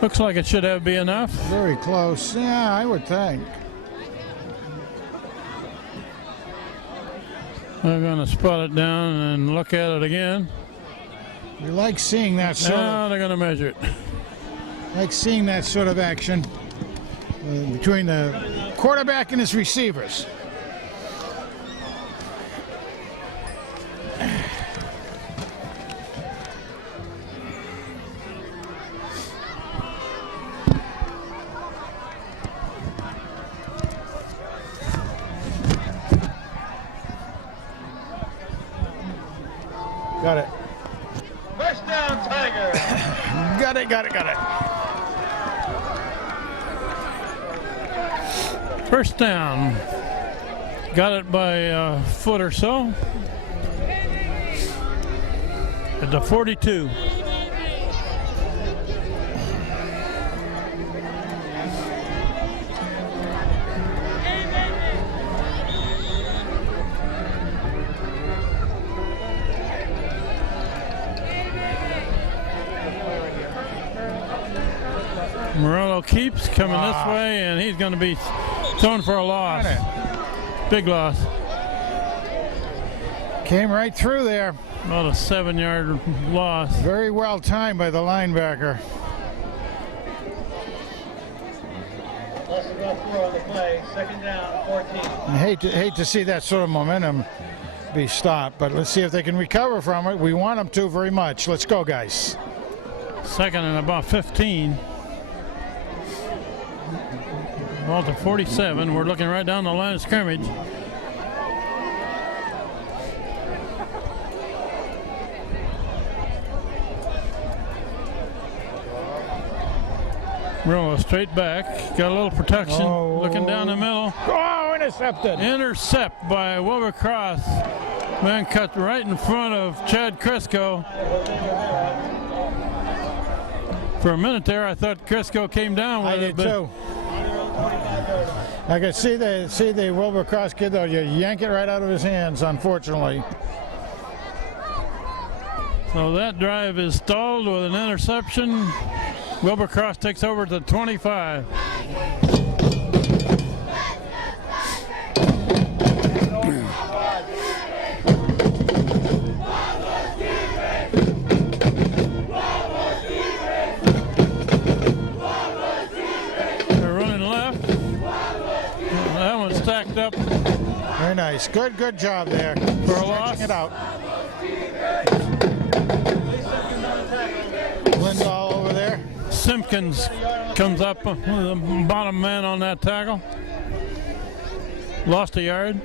Looks like it should be enough. Very close. Yeah, I would think. They're gonna spot it down and look at it again. We like seeing that sort of. Now they're gonna measure it. Like seeing that sort of action between the quarterback and his receivers. Got it. First down, Tiger. Got it. First down. Got it by a foot or so. At the 42. Murillo keeps coming this way, and he's going to be thrown for a loss. Big loss. Came right through there. About a 7-yard loss. Very well timed by the linebacker. Less than about 4 on the play. Second down, 14. I hate to see that sort of momentum be stopped, but let's see if they can recover from it. We want them to very much. Let's go, guys. Second and about 15. Ball to 47. We're looking right down the line of scrimmage. Murillo straight back. Got a little protection. Looking down the middle. Oh, intercepted. Intercept by Wilbur Cross. Man cut right in front of Chad Crisco. For a minute there, I thought Crisco came down with I it. did but too. I could see the Wilbur Cross kid though. You yank it right out of his hands, unfortunately. So that drive is stalled with an interception. Wilbur Cross takes over to 25. They're running left. That one's stacked up Very nice. Good job there. for a loss. Stretching it out. Lindahl over there. Simpkins comes up with the bottom man on that tackle. Lost a yard.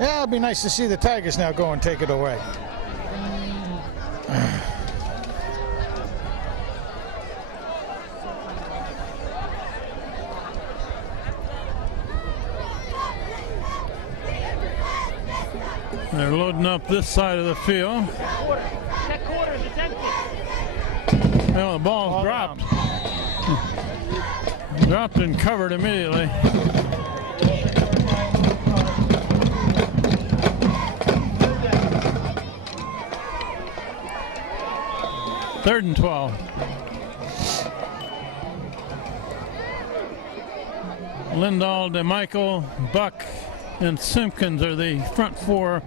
Yeah, it'd be nice to see the Tigers now go and take it away. They're loading up this side of the field. Well, the ball dropped. Dropped and covered immediately. Third and 12. Lindahl, DeMichael, Buck, and Simpkins are the front four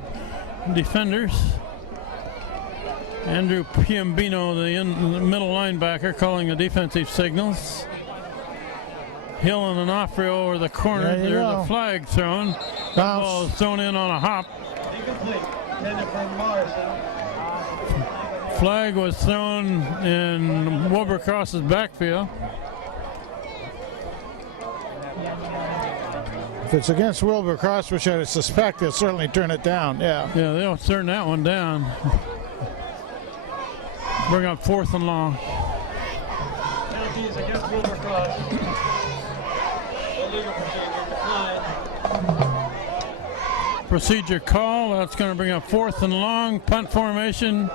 defenders. Andrew Piombino, the middle linebacker, calling the defensive signals. Hill and Onofrio over the corner. There you There's go. a flag thrown. That Bounce. ball is thrown in on a hop. Incomplete. Intended for Morrison. Flag was thrown in Wilbur Cross's backfield. If it's against Wilbur Cross, which I suspect, they'll certainly turn it down. Yeah. Yeah, they'll turn that one down. Bring up 4th and long. Penalty is against Wilbur Cross. Illegal procedure declined. Procedure call. That's going to bring up 4th and long. Punt formation.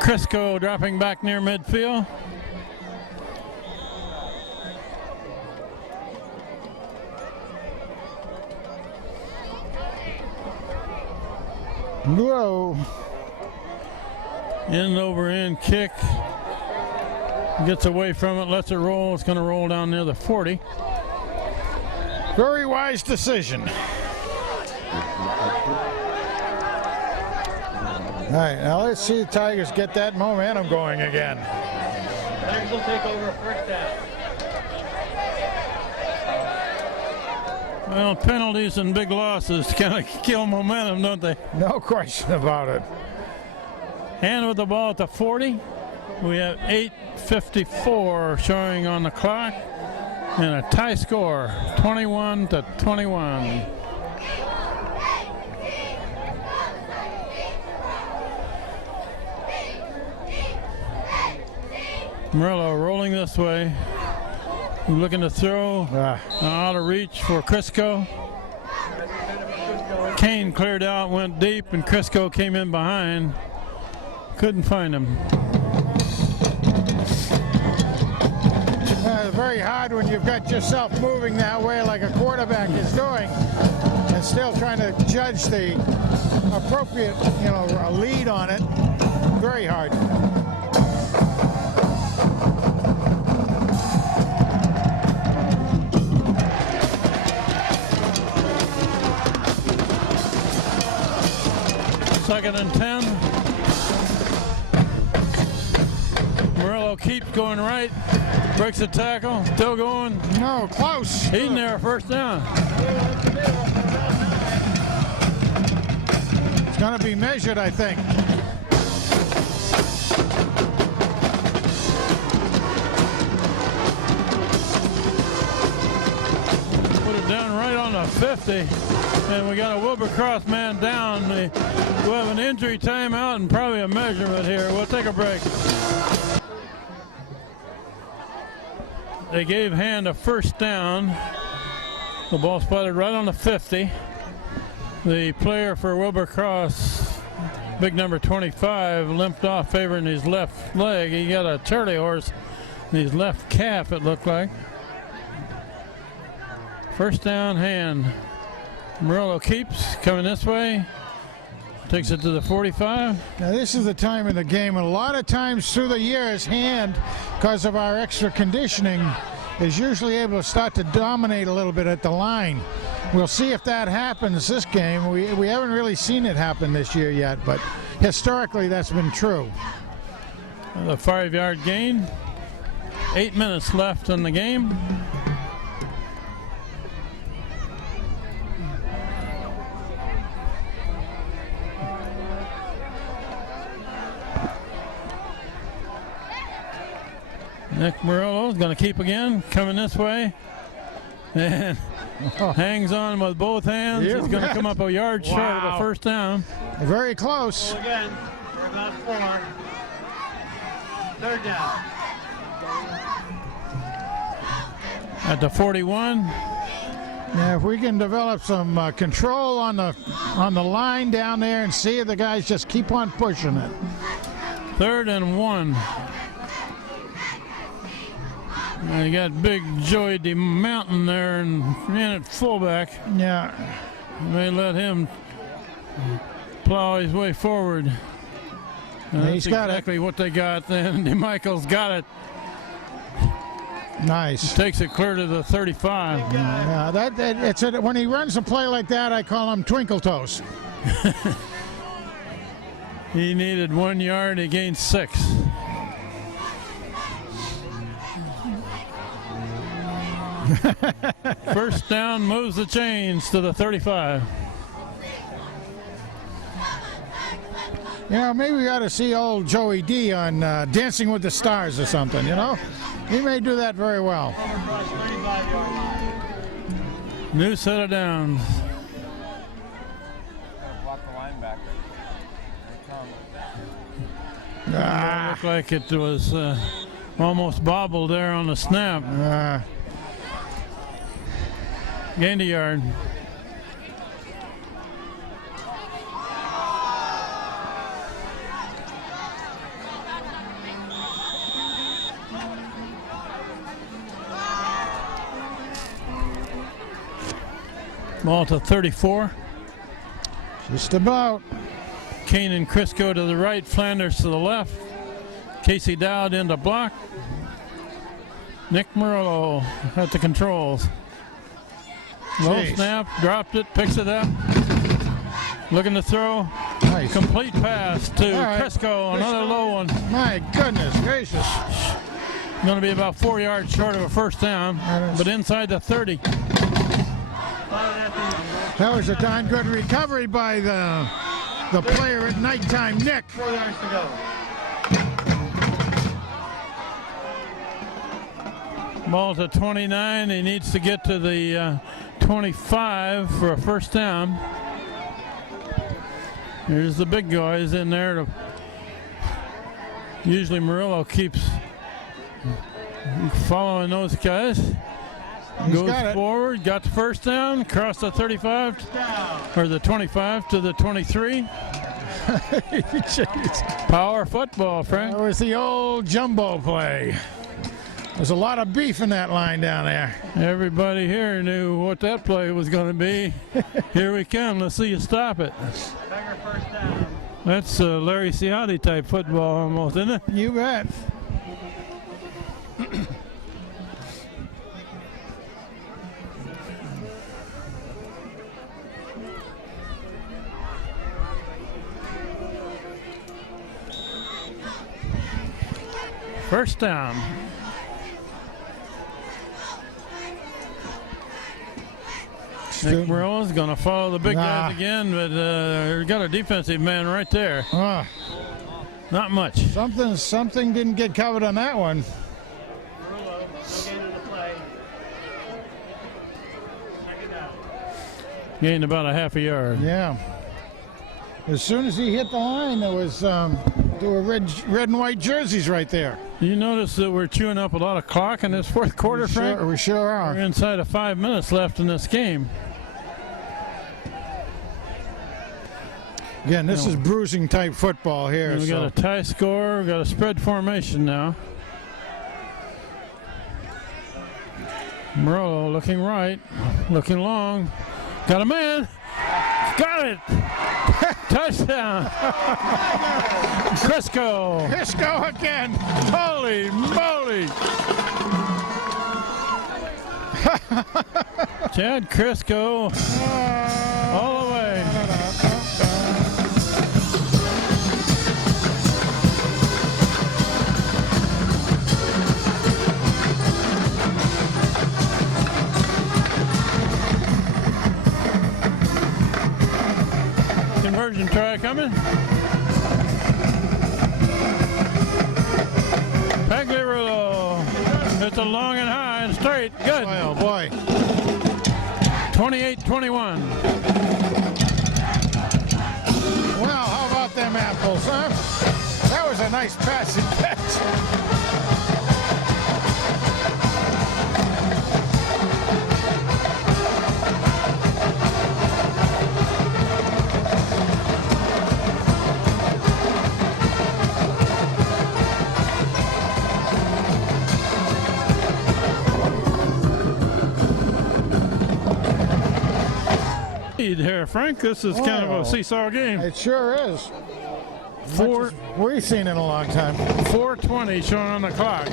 Crisco dropping back near midfield. Whoa. End over end kick. Gets away from it, lets it roll. It's going to roll down near the 40. Very wise decision. All right, now let's see the Tigers get that momentum going again. Tigers will take over first down. Well, penalties and big losses kind of kill momentum, don't they? No question about it. And with the ball at the 40, we have 8:54 showing on the clock, and a tie score, 21-21. Murillo rolling this way, looking to throw, out of reach for Crisco. Kane cleared out, went deep, and Crisco came in behind. Couldn't find him. Very hard when you've got yourself moving that way like a quarterback is doing and still trying to judge the appropriate, lead on it. Very hard. Second and 10. Murillo keeps going right, breaks the tackle, still going. No, close. He's near a first down. It's going to be measured, I think. Put it down right on the 50, and we got a Wilbur Cross man down. We'll have an injury timeout and probably a measurement here. We'll take a break. They gave Hand a first down. The ball spotted right on the 50. The player for Wilbur Cross, big number 25, limped off favoring his left leg. He got a Charlie horse in his left calf, it looked like. First down, Hand. Murillo keeps coming this way. Takes it to the 45. Now this is the time in the game, and a lot of times through the years, Hand, because of our extra conditioning, is usually able to start to dominate a little bit at the line. We'll see if that happens this game. We haven't really seen it happen this year yet, but historically that's been true. The 5-yard gain. 8 minutes left in the game. Nick Murillo is going to keep again, coming this way, and hangs on with both hands. You He's going to bet. come up a yard short of the first down. Very close. Roll again for about 4. Third down. At the 41. Now, if we can develop some control on the line down there and see if the guys just keep on pushing it. 3rd and 1. Now you got big Joey DeMountain there and in at fullback. Yeah. They let him plow his way forward. And He's that's got it. exactly what they got then. DeMichael's got it. Nice. Takes it clear to the 35. Yeah, when he runs a play like that, I call him Twinkle Toes. He needed 1 yard. He gained 6. First down, moves the chains to the 35. Maybe we ought to see old Joey D on Dancing with the Stars or something, He may do that very well. Across 35-yard line. New set of downs. Block the linebacker. Looked like it was almost bobbled there on the snap. Gained a yard. Ball to 34. Just about. Keenan Crisco to the right, Flanders to the left. Casey Dowd into block. Nick Murillo at the controls. Low Jeez. snap, dropped it, picks it up. Looking to throw. Nice. Complete pass to All right. Crisco, another low one. My goodness gracious. Going to be about 4 yards short of a first down, but inside the 30. That was a darn good recovery by the player at nighttime, Nick. 4 yards to go. Ball to 29. He needs to get to the 25 for a first down. Here's the big guys in there. Usually Murillo keeps following those guys. Goes got it. forward, got the first down, crossed the 35 or the 25 to the 23. Jeez. Power football, Frank. That was the old jumbo play. There's a lot of beef in that line down there. Everybody here knew what that play was going to be. Here we come. Let's see you stop it. Tiger first down. That's Larry Ciotti type football almost, isn't it? You bet. First down. Nick Murillo's going to follow the big guys again, but got a defensive man right there. Not much. Something didn't get covered on that one. Murillo again in the play. Second down. Gained about a half a yard. Yeah. As soon as he hit the line, there were red and white jerseys right there. You notice that we're chewing up a lot of clock in this fourth quarter, Frank? We sure We're are. inside of 5 minutes left in this game. Again, this is bruising type football here. And we got a tie score. We got a spread formation now. Murillo looking right, looking long. Got a man. Got it. Touchdown. Crisco. Crisco again. Holy moly. Chad Crisco all the way. Conversion try coming. Pagliarulo. It's a long and high and straight. Good. Oh boy. 28-21. Well, how about them apples, huh? That was a nice passing catch. Here, Frank, this is kind of a seesaw game. It sure is. Four, We've seen in a long time. 4:20 showing on the clock.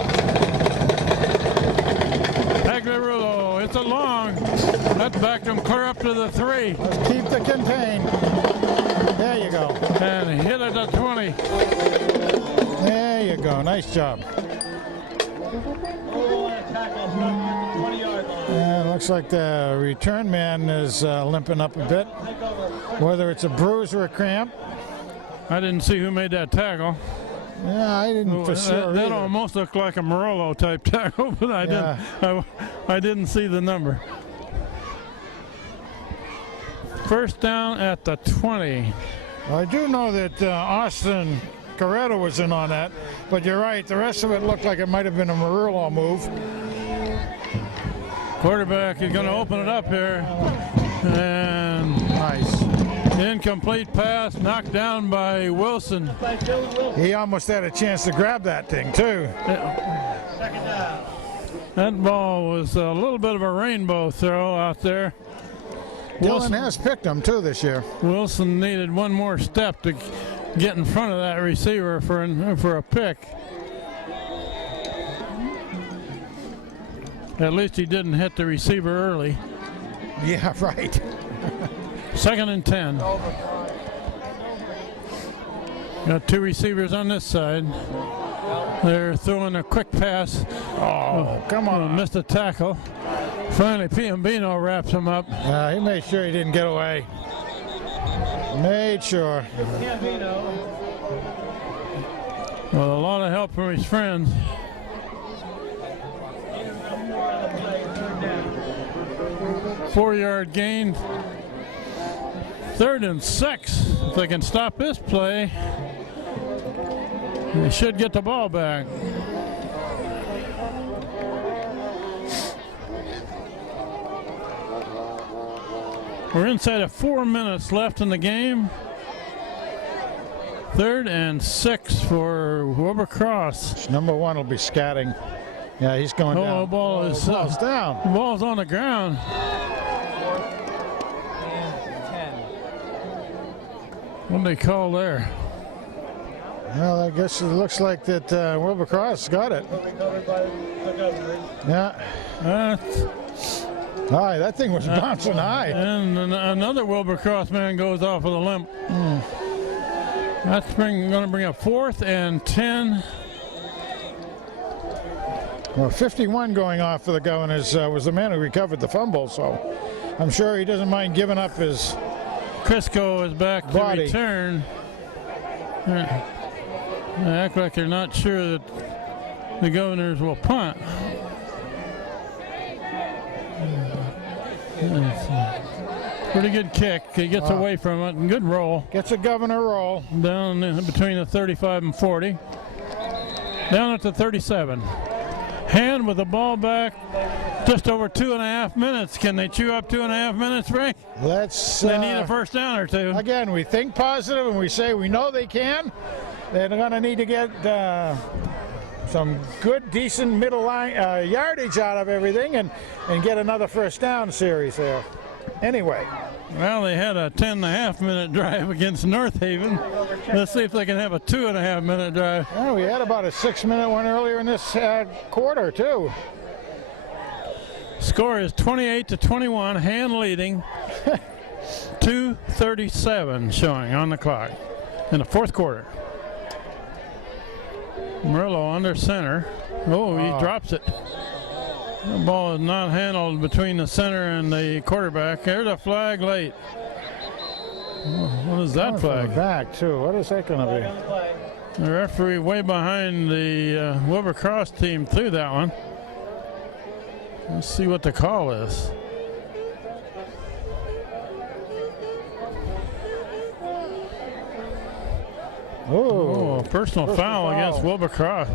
Pagliarulo, it's a long. That backed him clear up to the 3. Let's keep the contain. There you go. And hit it at 20. There you go. Nice job. Murillo and a tackle from the 20-yard line. Yeah, looks like the return man is limping up a bit. Whether it's a bruise or a cramp. I didn't see who made that tackle. Yeah, I didn't for sure That either. almost looked like a Murillo type tackle, but I didn't see the number. First down at the 20. I do know that Austin Corretto was in on that, but you're right. The rest of it looked like it might have been a Murillo move. Quarterback is going to open it up here. And Nice. incomplete pass knocked down by Wilson. He almost had a chance to grab that thing, too. Second down. That ball was a little bit of a rainbow throw out there. Dillon has picked them too this year. Wilson needed one more step to get in front of that receiver for a pick. At least he didn't hit the receiver early. Yeah, right. 2nd and 10. Got two receivers on this side. They're throwing a quick pass. Oh, come on. Missed a tackle. Finally, Piombino wraps him up. He made sure he didn't get away. Made sure. With a lot of help from his friends. Four-yard gain. 3rd and 6. If they can stop this play, they should get the ball back. We're inside of 4 minutes left in the game. 3rd and 6 for Wilbur Cross. Number 1 will be scatting. Yeah, he's going down. The ball is ball's down. The ball's on the ground. 4th and 10. What do they call there? Well, I guess it looks like that Wilbur Cross got it. Yeah. Hi, that thing was bouncing high. And another Wilbur Cross man goes off with a limp. That's going to bring up 4th and 10. Well, 51 going off for the Governors was the man who recovered the fumble, so I'm sure he doesn't mind giving up his Crisco is back to body. return. They act like they're not sure that the Governors will punt. Pretty good kick. He gets away from it and good roll. Gets a Governor roll. Down in between the 35 and 40. Down at the 37. Hand with the ball back. Just over 2.5 minutes. Can they chew up 2.5 minutes, Frank? They need a first down or two. Again, we think positive and we say we know they can. They're going to need to get some good, decent middle line yardage out of everything and get another first down series there. Anyway. Well, they had a 10.5 minute drive against North Haven. Let's see if they can have a 2.5 minute drive. Well, we had about a 6-minute one earlier in this quarter, too. Score is 28-21, Hand leading. 2:37 showing on the clock in the 4th quarter. Murillo under center. Oh, he drops it. The ball is not handled between the center and the quarterback. There's a flag late. What is that flag? Back, too. What is that going to be? The referee way behind the Wilbur Cross team threw that one. Let's see what the call is. Oh, personal foul against Wilbur Cross.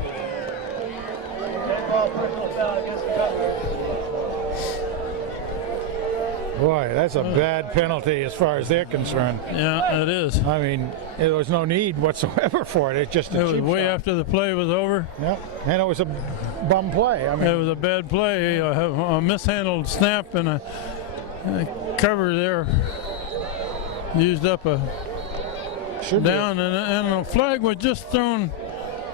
Boy, that's a bad penalty as far as they're concerned. Yeah, it is. I mean, there was no need whatsoever for it. It's just a It was cheap way shot. after the play was over. Yep, and it was a bum play. I mean, It was a bad play, a mishandled snap and a cover there. Used up a should be. down, and a flag was just thrown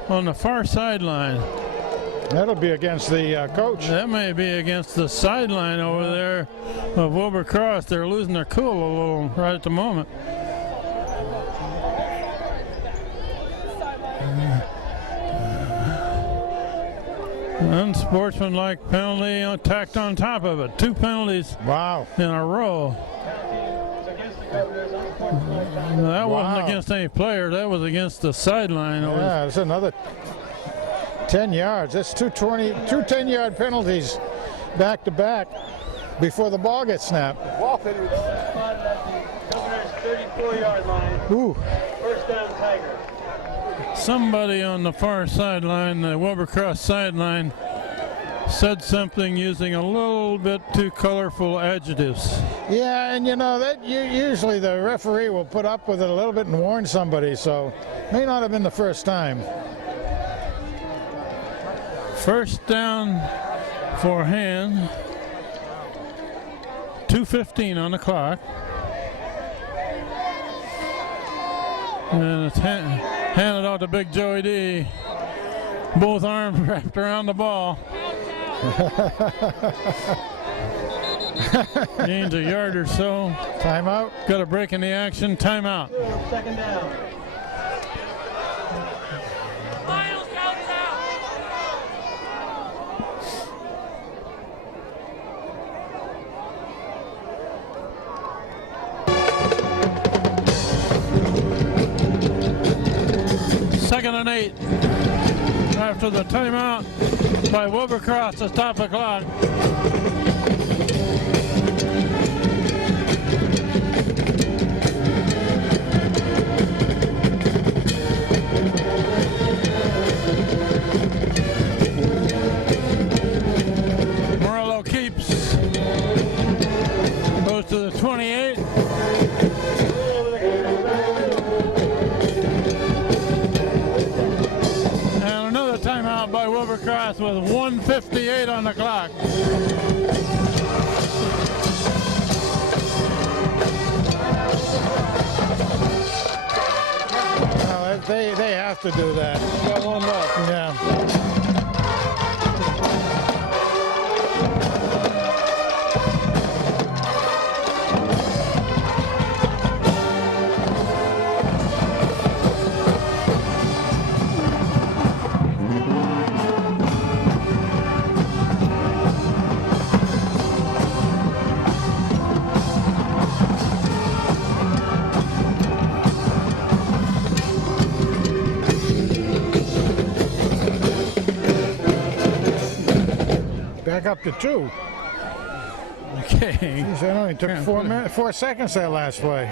on the far sideline. That'll be against the coach. That may be against the sideline over there of Wilbur Cross. They're losing their cool a little right at the moment. Unsportsmanlike penalty tacked on top of it. 2 penalties Wow. in a row. That wasn't against any player. That was against the sideline. Yeah, it's another 10 yards. That's two 10-yard penalties back to back before the ball gets snapped. Governor's 34-yard line. Ooh. First down, Tiger. Somebody on the far sideline, the Wilbur Cross sideline, said something using a little bit too colorful adjectives. Yeah, and you know that usually the referee will put up with it a little bit and warn somebody, so may not have been the first time. First down for Hand. 2:15 on the clock. And it's handed out to Big Joey D. Both arms wrapped around the ball. Gains a yard or so. Timeout. Got a break in the action. Timeout. Second down. Second and 8 after the timeout by Wilbercross to stop the clock. Morello keeps, goes to the 28. Timeout by Wilbercross with 1:58 on the clock. They have to do that. Got one left. Yeah. Back up to 2. Okay. Jeez, that only took 4 seconds that last play.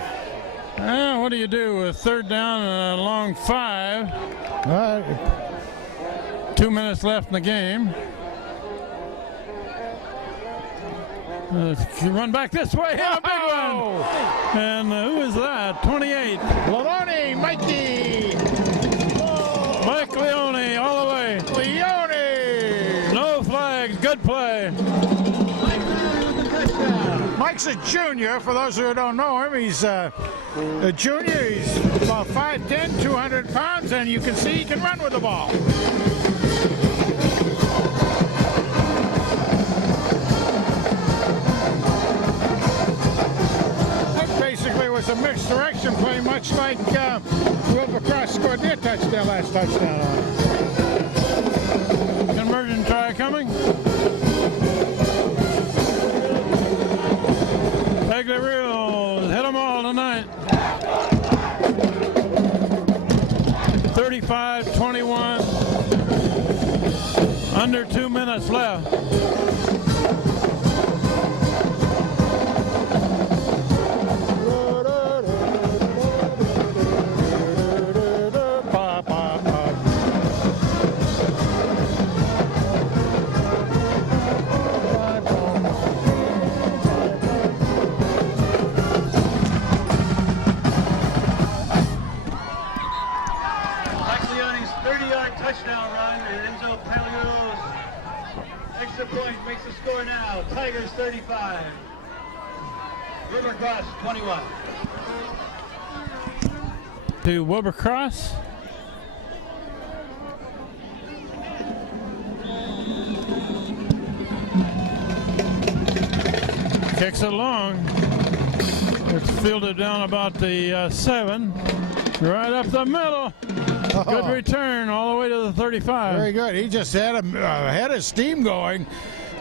What do you do with third down and a long 5? 2 minutes left in the game. Run back this way, and a big one. And who is that? 28. Leone, Mikey. Mike Leone all the way. Leone. No flags, good play. Mike's a junior. For those who don't know him, he's a junior. He's about 5'10", 200 pounds, and you can see he can run with the ball. That basically was a mixed direction play, much like Wilbercross scored their touchdown, last touchdown on. Conversion try coming. Real hit them all tonight. 35-21. Under 2 minutes left. Touchdown run, and Enzo Palio's extra point makes the score now. Tigers 35, Wilbercross 21. To Wilbercross. Kicks it long. It's fielded down about the 7. Right up the middle. Good return all the way to the 35. Very good. He just had a head of steam going.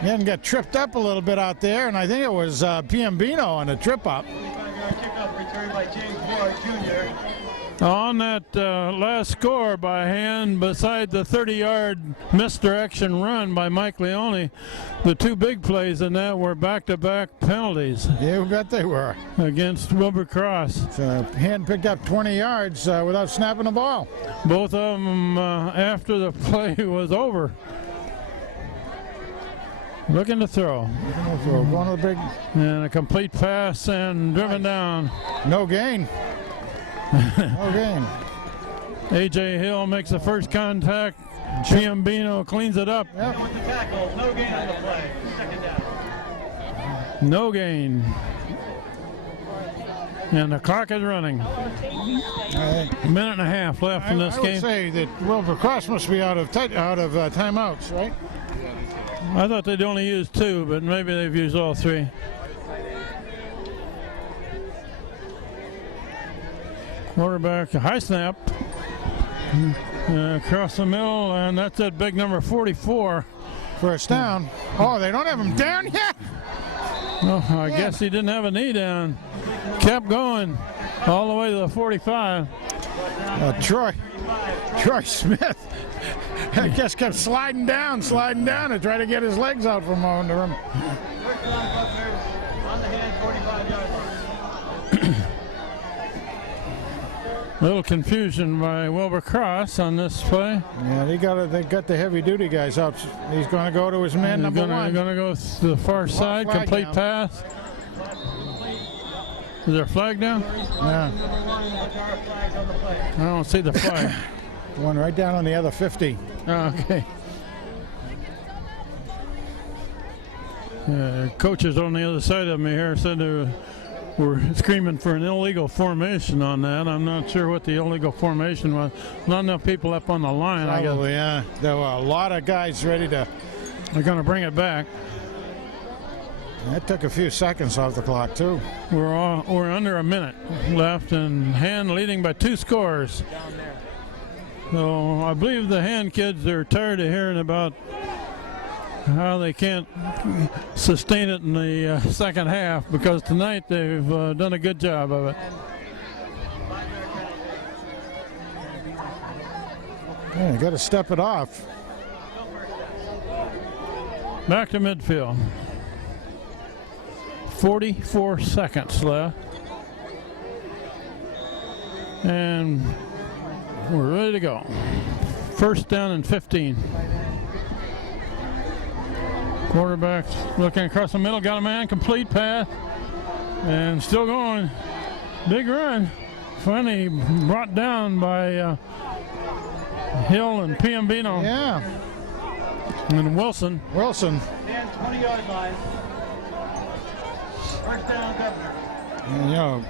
And got tripped up a little bit out there, and I think it was Piambino on the trip up. 25-yard kickoff return by James Moore Jr. On that last score by hand, beside the 30-yard misdirection run by Mike Leone, the 2 big plays in that were back-to-back penalties. You bet they were. Against Wilbercross. So hand picked up 20 yards without snapping the ball. Both of them after the play was over. Looking to throw. One of the big. And a complete pass and driven down. No gain. No gain. A.J. Hill makes the first contact. Piambino cleans it up. Yep. With the tackle, no gain on the play. Second down. No gain. And the clock is running. A minute and a half left in this I would game. say that Wilbur Cross must be out of timeouts, right? I thought they'd only used 2, but maybe they've used all 3. Quarterback, a high snap. Across the middle, and that's that big number 44. First down. Oh, they don't have him down yet? Oh, I guess he didn't have a knee down. Kept going all the way to the 45. Troy Smith, I guess, kept sliding down to try to get his legs out from under him. On the hand, 45-yard line. Little confusion by Wilbur Cross on this play. Yeah, they got the heavy-duty guys out. He's going to go to his man, number 1. Going to go to the far side, flag complete down. pass. Is there a flag down? Yeah, I don't see the flag. one right down on the other 50. Oh, okay. Coaches on the other side of me here said they were screaming for an illegal formation on that. I'm not sure what the illegal formation was. Not enough people up on the line. I guess Probably, yeah. There were a lot of guys ready to. they're going to bring it back. That took a few seconds off the clock, too. We're under a minute left, and Hand leading by 2 scores. So I believe the Hand kids are tired of hearing about how they can't sustain it in the second half, because tonight they've done a good job of it. Yeah, you got to step it off. Back to midfield. 44 seconds left. And we're ready to go. First down and 15. Quarterback looking across the middle, got a man, complete pass, and still going. Big run. Finally brought down by Hill and Piombino Yeah, and Wilson. Wilson. And 20-yard line. First down, Governor. And, you know,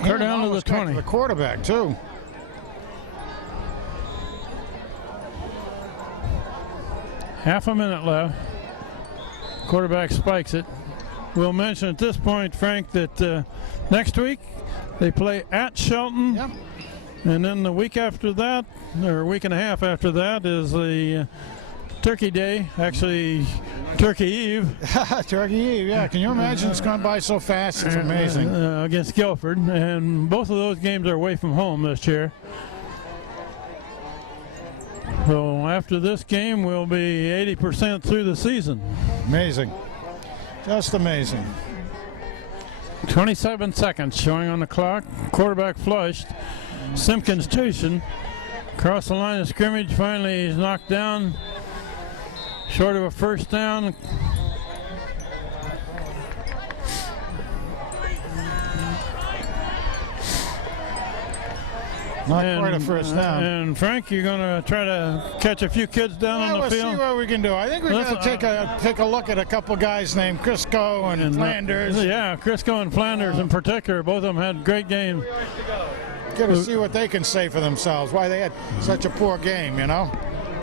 Clear down to the almost got 20. The quarterback, too. Half a minute left. Quarterback spikes it. We'll mention at this point, Frank, that next week they play at Shelton. Yep. And then the week after that, or a week and a half after that, is the Turkey Day. Actually, Turkey Eve. Turkey Eve, yeah. Can you imagine? It's gone by so fast. It's amazing. Against Guilford. And both of those games are away from home this year. So after this game, we'll be 80% through the season. Amazing. Just amazing. 27 seconds showing on the clock. Quarterback flushed. Simpkins chasing. Across the line of scrimmage. Finally, he's knocked down. Short of a first down. Not quite a first down. And Frank, you're going to try to catch a few kids down on the We'll field. see what we can do. I think we're going to take a look at a couple guys named Crisco and Flanders. Yeah, Crisco and Flanders in particular. Both of them had great games. Get to see what they can say for themselves, why they had such a poor game, you know?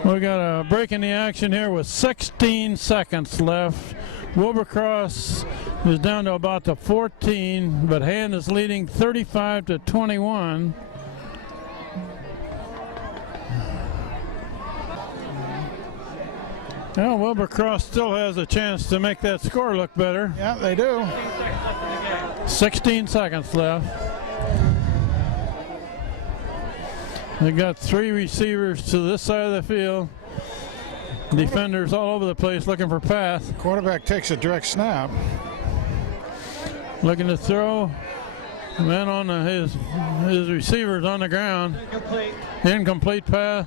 We got a break in the action here with 16 seconds left. Wilbur Cross is down to about the 14, but Hand is leading 35-21. Well, Wilbur Cross still has a chance to make that score look better. Yeah, they do. 16 seconds left. They got 3 receivers to this side of the field. Defenders all over the place looking for pass. Quarterback takes a direct snap. Looking to throw. Man on his receivers on the ground. Complete. Incomplete pass.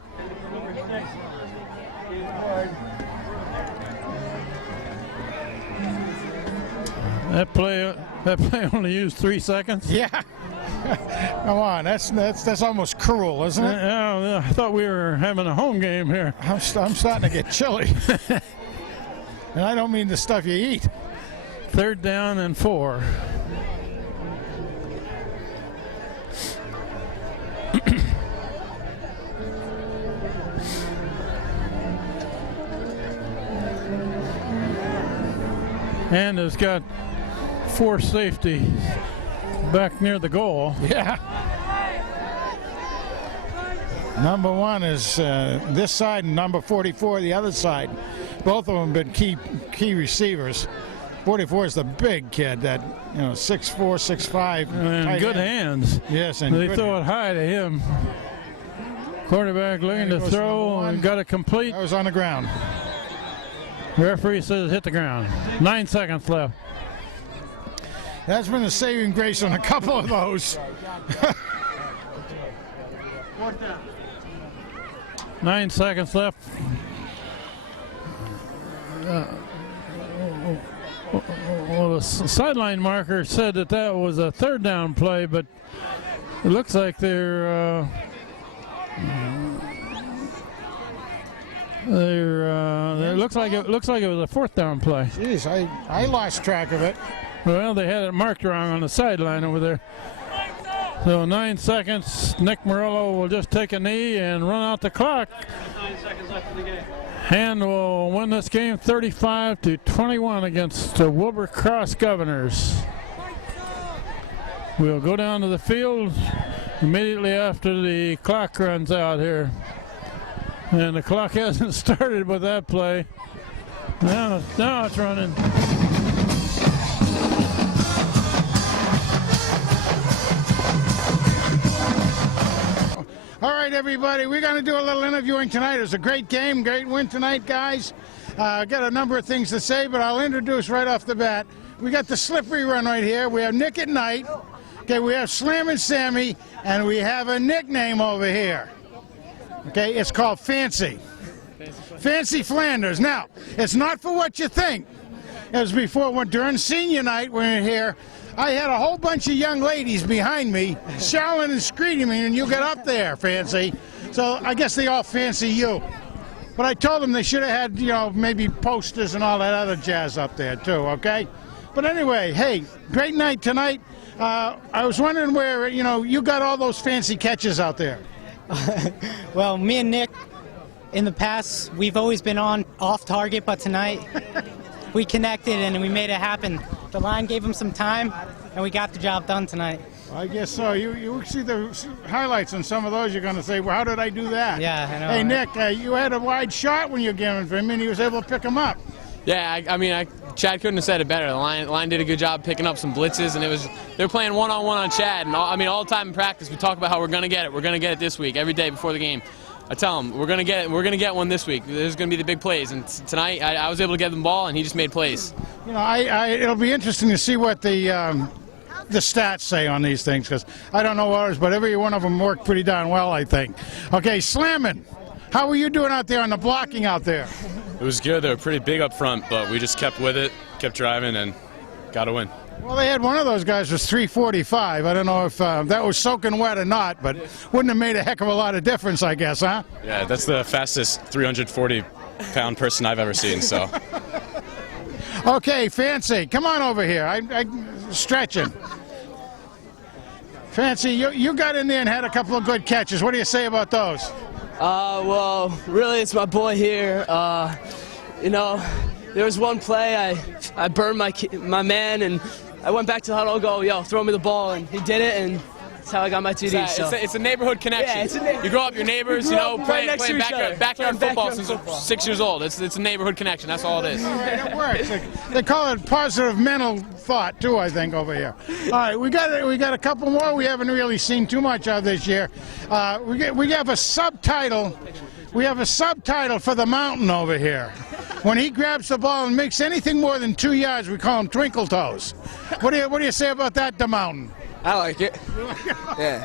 That play only used 3 seconds. Yeah. Come on, that's almost cruel, isn't it? Yeah, I thought we were having a home game here. I'm starting to get chilly. And I don't mean the stuff you eat. 3rd down and 4. And has got 4 safeties back near the goal. Yeah. Number 1 is this side, and number 44 the other side. Both of them been key receivers. 44 is the big kid, that 6'4", 6'5". And good hands. Yes, and They good throw it high to him. Quarterback looking to goes throw number and 1. got it complete. That was on the ground. Referee says hit the ground. 9 seconds left. That's been a saving grace on a couple of those. 9 seconds left. Well, the sideline marker said that was a 3rd down play, but it looks like they're it looks like it was a 4th down play. Jeez, I lost track of it. Well, they had it marked wrong on the sideline over there. So 9 seconds. Nick Murillo will just take a knee and run out the clock. 9 seconds left in the game. And will win this game 35-21 against the Wilbur Cross Governors. We'll go down to the field immediately after the clock runs out here. And the clock hasn't started with that play. Now it's running. All right, everybody, we're going to do a little interviewing tonight. It was a great game, great win tonight, guys. Got a number of things to say, but I'll introduce right off the bat. We got the slippery run right here. We have Nick at Night. Okay, we have Slammin' Sammy, and we have a nickname over here. Okay, it's called Fancy. Fancy Flanders. Now, it's not for what you think. It was before, during senior night, when we were here, I had a whole bunch of young ladies behind me shouting and screaming when you got up there, Fancy. So I guess they all fancy you. But I told them they should have had, maybe posters and all that other jazz up there too, okay? But anyway, hey, great night tonight. I was wondering where, you got all those fancy catches out there. Well, me and Nick, in the past, we've always been off target, but tonight we connected and we made it happen. The line gave him some time, and we got the job done tonight. I guess so. You see the highlights on some of those, you're going to say, well, how did I do that? Yeah, I know. Hey, Nick, you had a wide shot when you were giving for him, and he was able to pick him up. Yeah, Chad couldn't have said it better. The line did a good job picking up some blitzes, and they were playing one-on-one on Chad. And all the time in practice, we talk about how we're going to get it. We're going to get it this week, every day before the game. I tell him we're going to get it. We're going to get one this week. There's going to be the big plays, and tonight I was able to get the ball, and he just made plays. It'll be interesting to see what the stats say on these things, because I don't know ours, but every one of them worked pretty darn well, I think. Okay, Slammin', how were you doing out there on the blocking out there? It was good. They were pretty big up front, but we just kept with it, kept driving, and got a win. Well, they had one of those guys was 345. I don't know if that was soaking wet or not, but wouldn't have made a heck of a lot of difference, I guess, huh? Yeah, that's the fastest 340-pound person I've ever seen, so. Okay, Fancy, come on over here. I'm stretching. Fancy, you got in there and had a couple of good catches. What do you say about those? Well, really, it's my boy here. There was one play I burned my man, and I went back to the huddle, go, yo, throw me the ball, and he did it, and that's how I got my TD. It's a neighborhood connection. Yeah, it's a neighborhood. You grow up your neighbors, right next to each other. backyard Playing football backyard since football. 6 years old. It's a neighborhood connection. That's all it is. All right, it works. They call it positive mental thought too, I think, over here. All right, we got a couple more we haven't really seen too much of this year. We have a subtitle. We have a subtitle for the Mountain over here. When he grabs the ball and makes anything more than 2 yards, we call him Twinkle Toes. What do you say about that, the Mountain? I like it. Yeah.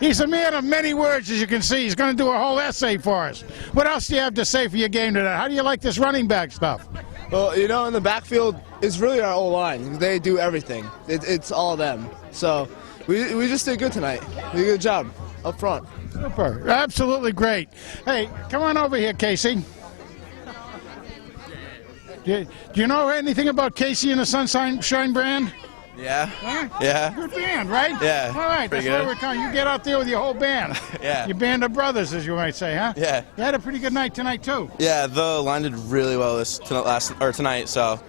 He's a man of many words, as you can see. He's going to do a whole essay for us. What else do you have to say for your game today? How do you like this running back stuff? Well, in the backfield, it's really our O-line. They do everything. It's all them. So we just did good tonight. We did a good job up front. Super. Absolutely great. Hey, come on over here, Casey. Do you know anything about Casey and the Sunshine Band? Yeah. Huh? Yeah. Good band, right? Yeah. All right, pretty that's good. why we're coming. You get out there with your whole band. Yeah. Your band of brothers, as you might say, huh? Yeah. You had a pretty good night tonight, too. Yeah, the line did really well tonight, so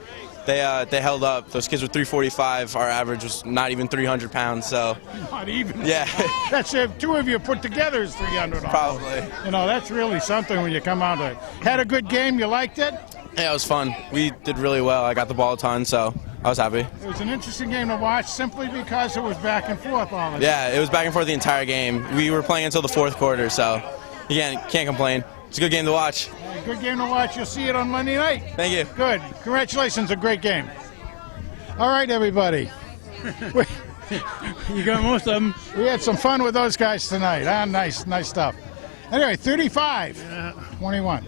they held up. Those kids were 345. Our average was not even 300 pounds, so. Not even. Yeah. That's if two of you put together is 300. Probably. You know, that's really something when you come out to it. Had a good game. You liked it? Yeah, it was fun. We did really well. I got the ball a ton, so I was happy. It was an interesting game to watch simply because it was back and forth all the time. Yeah, it was back and forth the entire game. We were playing until the fourth quarter, so you can't complain. It's a good game to watch. Yeah, good game to watch. You'll see it on Monday night. Thank you. Good. Congratulations. A great game. All right, everybody. You got most of them. We had some fun with those guys tonight. Nice stuff. Anyway, 35-21.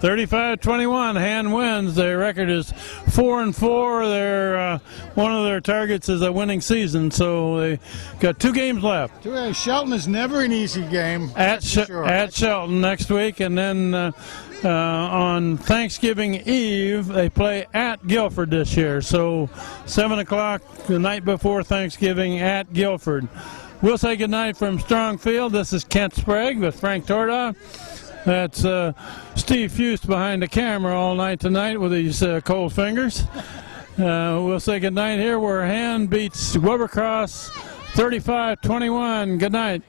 35-21, Han wins. Their record is 4-4. Their one of their targets is a winning season, so they got 2 games left. Shelton is never an easy game. At Shelton next week, and then on Thanksgiving Eve they play at Guilford this year. So 7 o'clock the night before Thanksgiving at Guilford. We'll say goodnight from Strong Field. This is Kent Sprague with Frank Tordoff. That's Steve Fust behind the camera all night tonight with his cold fingers. We'll say goodnight here where Han beats Wilbercross 35-21. Good night.